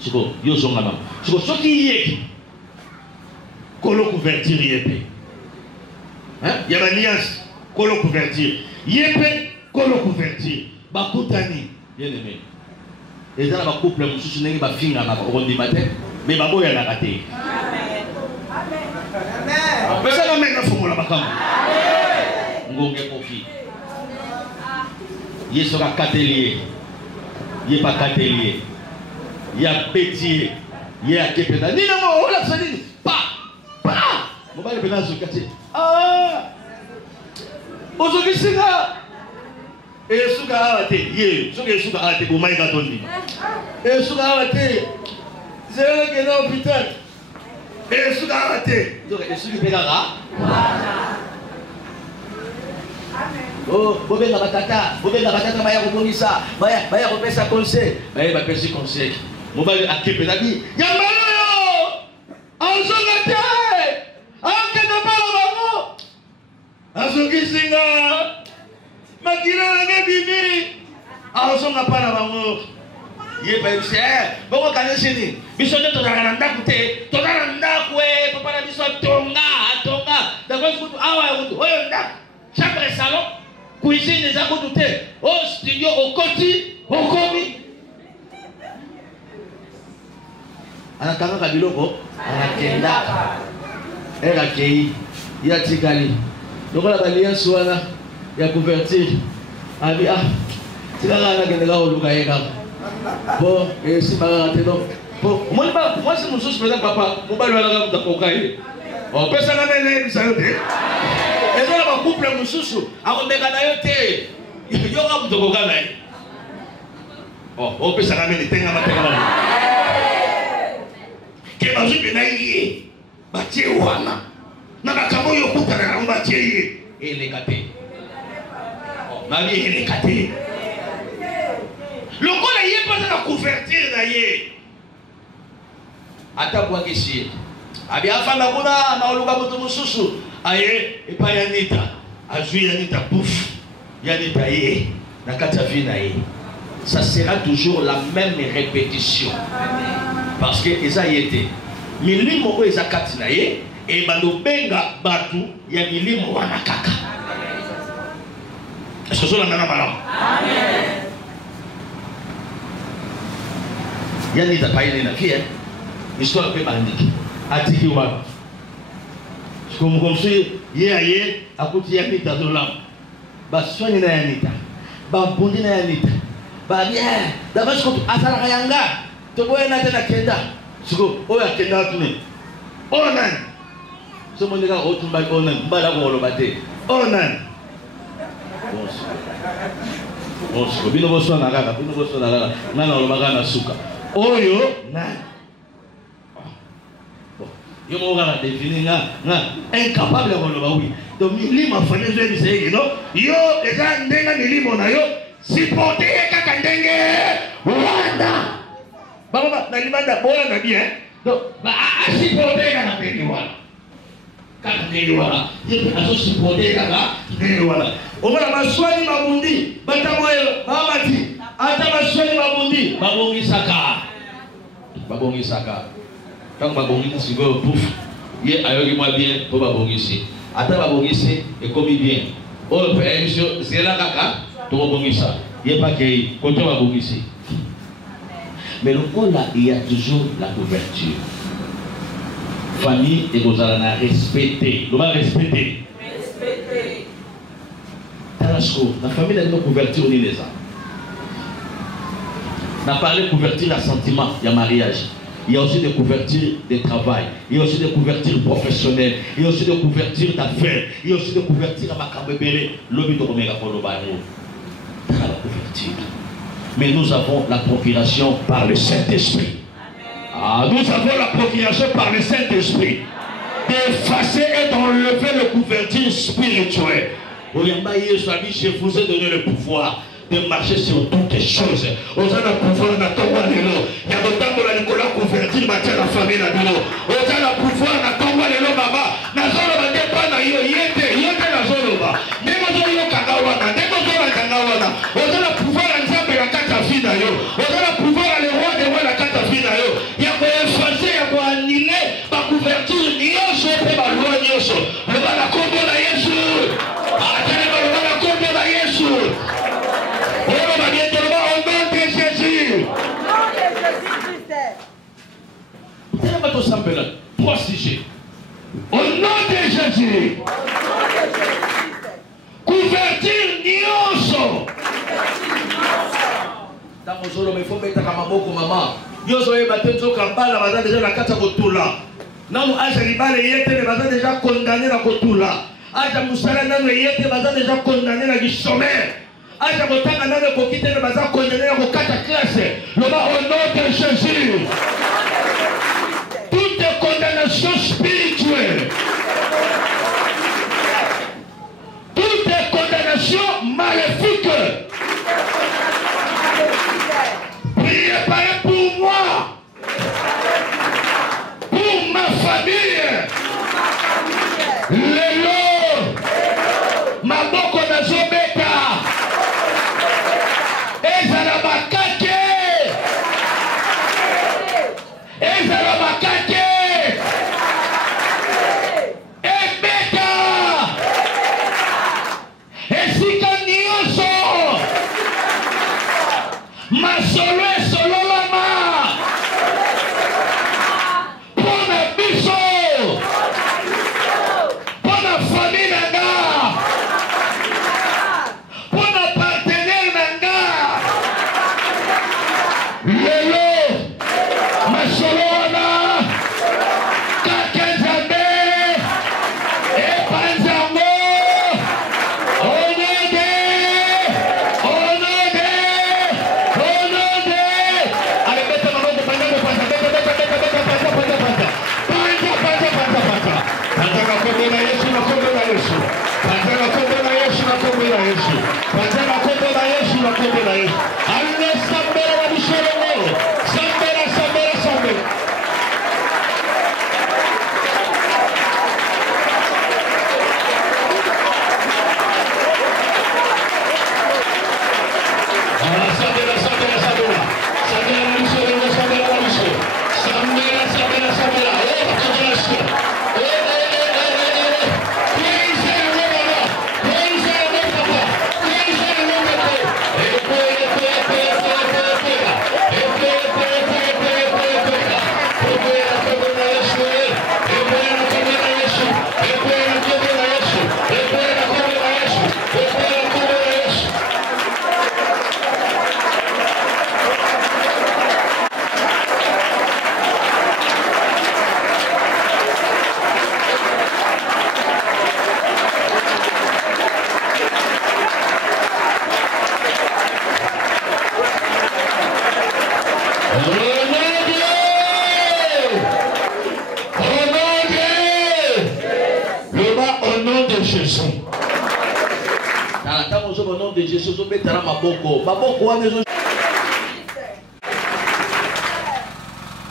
C'est quoi? Yo sont là-bas. C'est quoi? Ce qui y est. Colo couverture yépé. Il y a une alliance. Colo couverture. Yépé, colo couverture. Bakoutani. Bien aimé. Et dans le couple, je suis venu à finir au rond du matin. Mais ma boy a raté. Amen. Amen. Mais ça va maintenant, il faut que je il y a catelier, il n'y a pas catelier, il y a pétier, il y a képéna. Ni non, on l'a fait, pas. Mon mari est dans ce quartier. Ah, aujourd'hui c'est là. Et ce gars a été, ce gars a été pour Maïga Tony. Et ce gars a été, c'est là qui est dans l'hôpital. Et ce gars a été, et ce qui est là. Oh, bobenga batata baya komonisa, baya kopesa conseil, baya bapesi conseil. Mobali akepela di, yambalo yo! Azonga te! Akenda pala bango! Azongi singa! Makira nge bibi! Azonga pala bango! Ye ba yuse, bongo kanesini, biso nde tozala na ndaku te, tozala na ndaku papa na biso tonga, dakwa kutu awa kutu, oyo ndaku, chambre salon. cuisine eza kutu te. O studio okoti okomi. Anakanga biloko anakenda. Era kei ya tikali. Lokola baliansi wana ya couverture. Abi tikala anakendeka oluka yeka. Bon, et si ma teno. Bon, moi c'est mon souci maintenant papa, mon bal va la ramener au cahier. On peut ça ramener les salades. Et là ma couple mon souci, à remeka na yote. Yo ramu to kokana. Oh, on peut ça ramener tenga mateka. Ke bazu benayi. Batie wana. Na bakamo yo kutana na batie ele kate. Oh, na vie ele kate. Le gars il est pas à convertir d'ailleurs. Ata kwa kishi. Abi afana kuna na oluka moto mususu. Aye e pa yanita. Azui yanita pouf. Yanita ye na kata vina ye. Ça sera toujours la même répétition. Parce que eza yete. Milimo ko eza katina ye e bando benga batu ya milimo wana kaka. Est-ce que ça na malam? Amen. Yani ta paine na kia histoire pe bandiki atiki wa comme si ye akuti yanita dolam ba swani na yanita ba bundi na yanita ba bien d'abord ko asala yanga to boyena tena kenda siko oya kenda tuni onan so mo ndika otumba onan mbala ko lobate onan bonso bino boso na kaka nana olobaka na suka oyo na yo mo ngala définir nga incapable de le oui donc milima fane zo biseye no yo eza ndenga milimo na yo supporter kaka ndenge wana baba na limanda bola na bien donc ba supporter kaka ndenge wana kaka ndenge wana yepe azo supporter kaka ndenge wana omala baswali mabundi batamoyo babati ata baswali mabundi babongisaka tant babongisi siko pouf ye ayoki moi bien pour babongisi ata babongisi et comme bien oh émission zela kaka to babongisa ye pas que côté babongisi mais le coup là il y a toujours la couverture famille et vous allez la respecter le va respecter la famille a une couverture ni les gens. On a parlé de couverture à sentiment, il y a mariage. Il y a aussi des couvertures de travail. Il y a aussi des couvertures professionnelles. Il y a aussi des couvertures d'affaires. Il y a aussi des couvertures à Makambébélé. Mais nous avons la procuration par le Saint-Esprit. Nous avons la procuration par le Saint-Esprit d'effacer et d'enlever les couvertures spirituelles. Je vous ai donné le pouvoir de marcher sur toutes les choses. Vous avez le pouvoir d'attendre les lots. Il y a d'autant que la Nicolas convertit la famille à l'eau. Vous avez le pouvoir d'attendre les lots, maman. Nazolo va dépendre de yete Nazolo va. Nemozolo Kagawana, Nemozolo Kagawana. Vous avez le pouvoir d'ensemble la Katafina yo. Vous avez le pouvoir à le roi de la Katafina yo. Il y a quoi effacer, il y a quoi annuler, ma couverture, nioso, et ma loi nioso. Le balakombo na Yesu. Trois sujets. Au nom de Jésus. Couverture nioso. Dans mon solo, mais il faut mettre à maboko maman. Yoso e batenzo kambala baza déjà la kata kotula. Namu aja libale yete le baza déjà condamné la kotula. Aja musala nanu yete baza déjà condamné la chômeur. Aja botanga nanu kokite le baza condamné la kokata classe. Le au nom de Jésus. Toute condamnation spirituelle, toute condamnation maléfique, préparez pour moi, pour ma famille, Lélo, Maboko Nazobeka, Ezalaba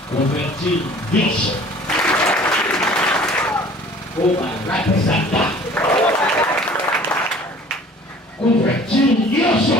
Convertir Dios. Convertir Dios.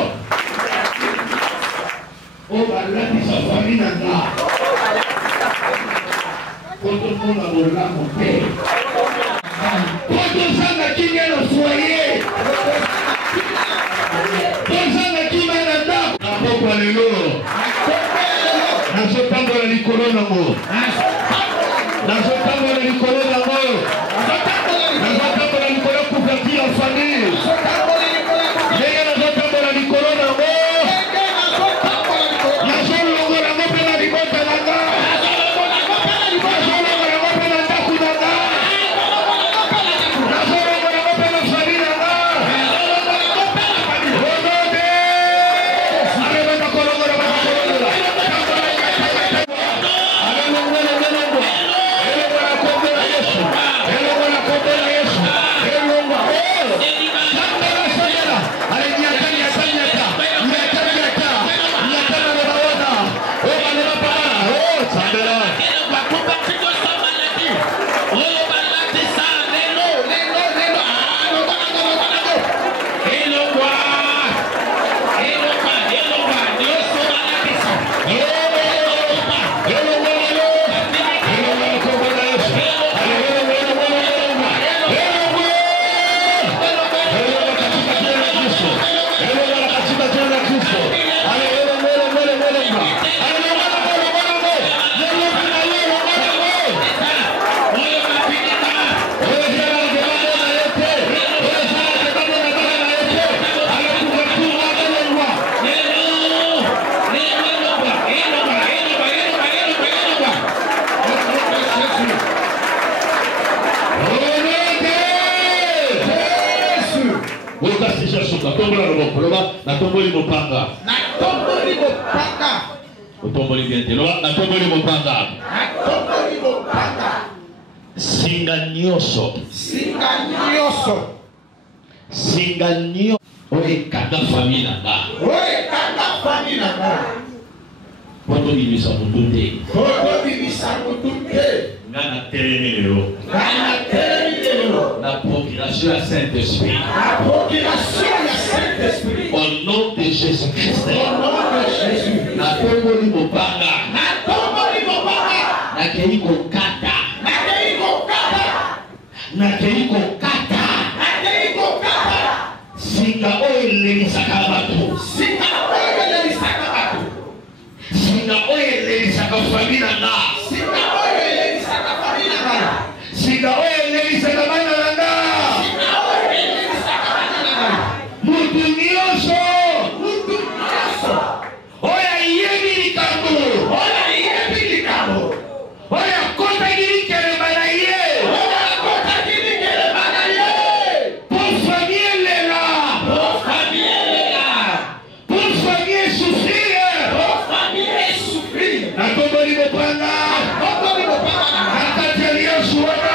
Singanyo oe kaka famille nanga. Oe kaka famille nanga. Poto bimisa mutunde. Poto bimisa mutunde. Ngana telemi lelo. Ngana telemi lelo. La procuration à Saint-Esprit. La procuration à Saint-Esprit. Au nom de Jésus-Christ. Au nom de Jésus. Na tomboli mopanga. Na tomboli mopanga. Na keiko kata. Na keiko kata. Na keiko kata. Singa oile ni sakabatu. Singa oile ni sakabatu. elelisaka famille na nga. Singa oyo elelisaka bana na nga. Mutu nyonso oyo ayebi likambo. Oyo akotaki likelema na ye. Pour famille lela. Pour famille souffrir. Nakomboli mopanga. Nakati ya Yesu wana.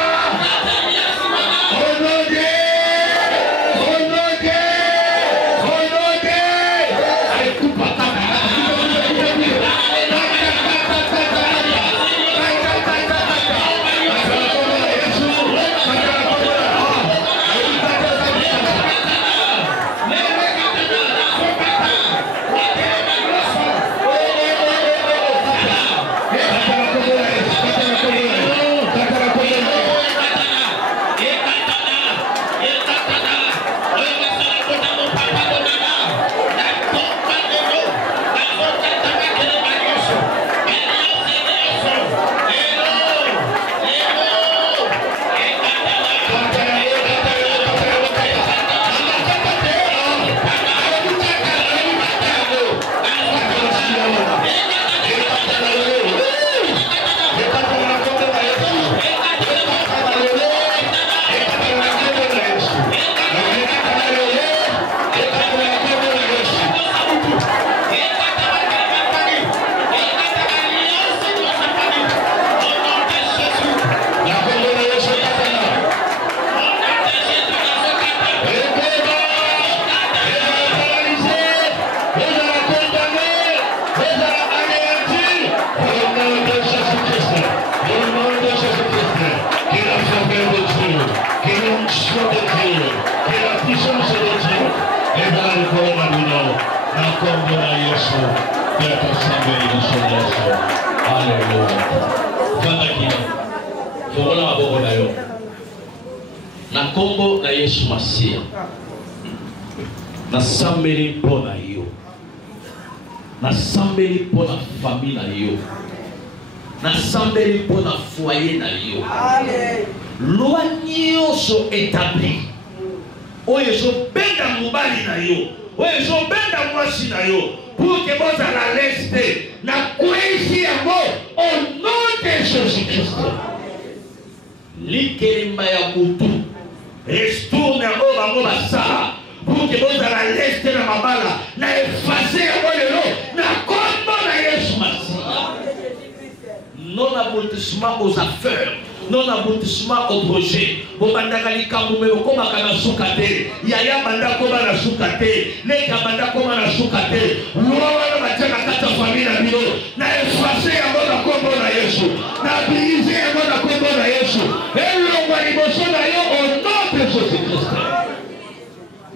Na kombo na Yesu Masia. Na sambeli pona yo. Na sambeli pona famille na yo. Na sambeli pona foyer na yo. Loi nyonso établi. Oyo zo benda mobali na yo. Oyo zo benda mwasi na yo. Pour que vous à l'est na kwesi yango au nom de Jésus-Christ. Likelimba ya kutu. Retourne au bango basara. Pour que vous à l'est na mabala na effacer yango lelo na kombo na Yesu Masia. Non aboutissement aux affaires. Non aboutissement au projet. Bobandaka likambo me okoma kana sukate. Yaya banda koma na sukate. Leka banda koma na sukate. Luwa na matana kata famille na bino. Na effacer yango na kombo na Yesu. Na briser yango na kombo na Yesu. Elongwa liboso na yo au nom de Jésus-Christ.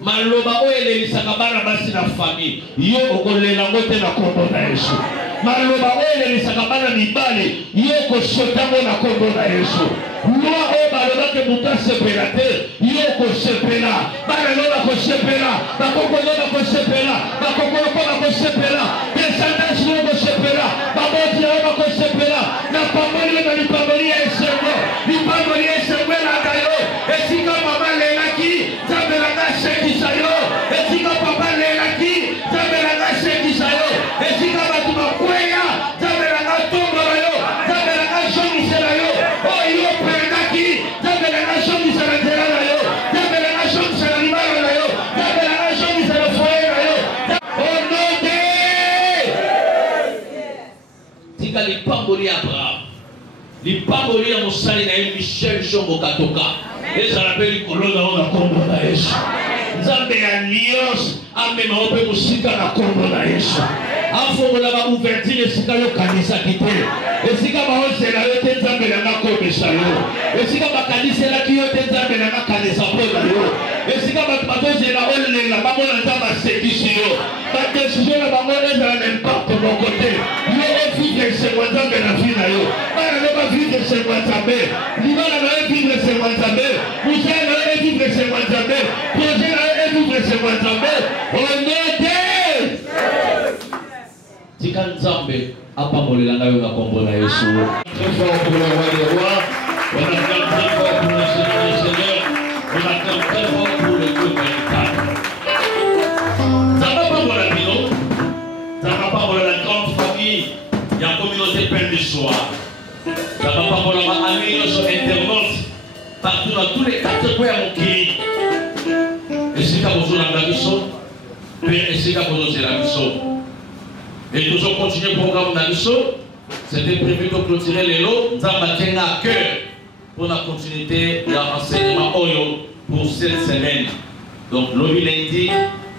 Maloba oyo elelisaka bana basi na famille. Yo okolela ngote na kombo na Yesu. Maloba oyo elelisaka bana mibale. Yo kosotango na kombo na Yesu. Loi oyo balobaki mutu asepela te. Yo kosepela. Bana loba kosepela. Bakoko loba kosepela. Bakoko loba kosepela. Descendance loba kosepela. Baboti loba kosepela. Na pamboli na lipamboli ya esengo. Lipamboli ya esengo na kayo. Esika mama lelaki. Zabelanga sekisa yo. Esika papa lelaki. Zabelanga sekisa yo. Esika batu makweya. Zabelanga tombora yo. Zabelanga shomisela yo. Oh yo pendaki. Zabelanga shomisela terana yo. Zabelanga shomisela limara na yo. Zabelanga shomisela foye na yo. Oh no de. Tika lipamboli Abraham. Lipamboli ya mosali na ye Michel Jongo Katoka. Ezala pe likolo na ona kombo na Yesu. Nzambe ya Nios amema ope musika na kombo na Yesu. Afongola ba ouverture esika yo kanisa kite. Esika ba ozela yo te nzambe na komesa yo. Esika ba kanisa la ki yo te nzambe na kanisa pona yo. Esika ba batozela olela ba mona nzamba sekisi yo. Ba décision na ba mona ezala n'importe mon côté. Yo vivre se nzambe na vie na yo. Bana no ba vivre se nzambe. Libana no vivre se nzambe. Musa no vivre se nzambe. Projet no vivre se nzambe. On est tika nzambe apambolela ngayo na kombo na Yesu. Très fort pour le roi des rois, on acclame très fort pour le Seigneur des seigneurs, on acclame très fort pour le Dieu véritable. Ça va pas pour la bino, ça va pas pour la grande famille, il y a une communauté pleine de soir. Ça va pas pour la famille sur Internet, partout dans tous les quatre coins à mon pays. Et c'est comme vous l'avez vu, et c'est comme vous l'avez vu. Et nous allons continuer le programme d'Amiso. C'était prévu de clôturer les lots. Nous avons à cœur pour la continuité de l'enseignement Oyo pour cette semaine. Donc, le lundi,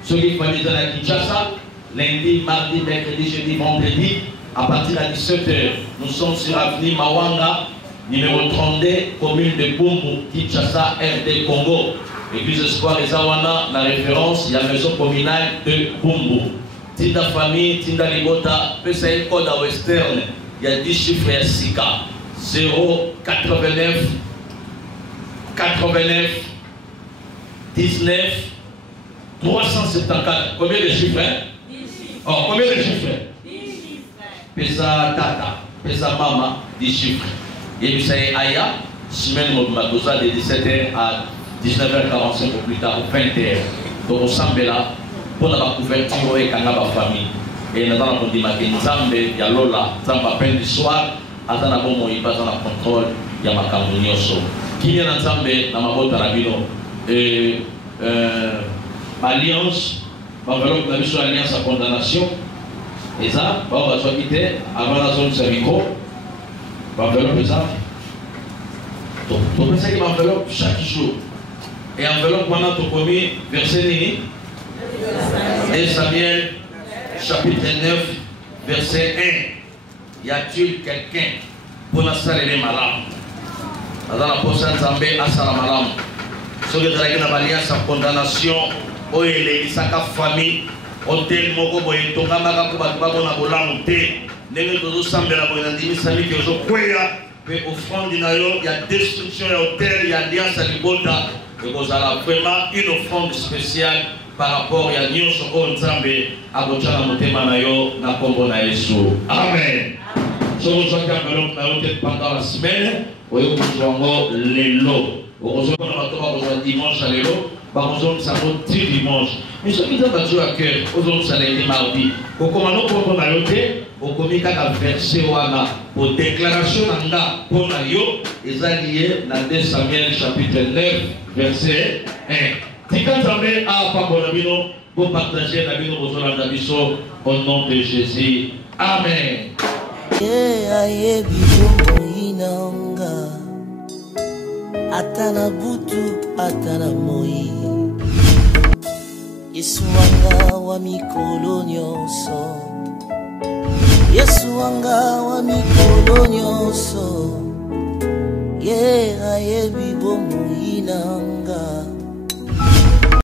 ceux qui font à Kinshasa, lundi, mardi, mercredi, jeudi, vendredi, à partir de 17h, nous sommes sur l'avenue Mawanga, numéro 32, commune de Bumbu, Kinshasa, RD Congo. Église Espoir et Zawana, la référence, il y a la maison communale de Bumbu. Tinda famille, Tinda Libota, peut être code à Western, il y a 10 chiffres à Sika. 0, 89, 89, 19, 374. Combien de chiffres? 10 chiffres. Oh, combien de chiffres? 10 chiffres. Pesa Tata, Pesa Mama, 10 chiffres. Et puis ça est Aya, semaine Mobimadosa de 17h à 19h45 ou plus tard, 20h. Donc on s'en là. Pour la couverture et la famille. Et nous avons dit que Nzambe, il y a Lola, Nzambe à peine du soir, attends la bonne il passe dans le contrôle, il y a ma camonioso. Qui est Nzambe dans ma botte à la bino? Alliance, l'enveloppe de la mission Alliance à condamnation. Et ça, on va se quitter avant la zone de micro. L'enveloppe est ça. Donc, tu peux penser que l'enveloppe chaque jour. Et l'enveloppe, maintenant, tu commis verset Nini. Et Samuel, chapitre 9, verset 1. Y a-t-il quelqu'un pour la salle des malades? Dans la prochaine Zambé, à Salamalam. Sur les règles de l'alliance en condamnation, où il est sa famille, hôtel Moko Boy, Tongamaka Kubakabona Bolamute, Nemeto Sambela Boyandini Sami Kyozo Kwea, mais au front du Nayo, il y a destruction de l'hôtel, il y a alliance à Libota, et vous avez vraiment une offrande spéciale. Par rapport à Nyonso Nzambe abotana motema na yo na kombo na Yesu. Amen. So vous avez enveloppe pendant la semaine, vous avez besoin lelo. Vous avez besoin dimanche à lelo, vous avez besoin de dimanche. Mais ce qui est à cœur, vous avez besoin de mardi. Vous commandez pour la yote, vous communiquez à verset wana pour déclaration nanga pour na yo, et ça lié dans 2 Samuel chapitre 9 verset 1. Si quand vous avez à Pambolabino, vous partagez la vie au nom de Jésus. Amen. Atana butu, atana moi. Yesu wanga wa mikolo nyonso. Yesu wanga wa mikolo nyonso. Ye ayebi bomo inanga.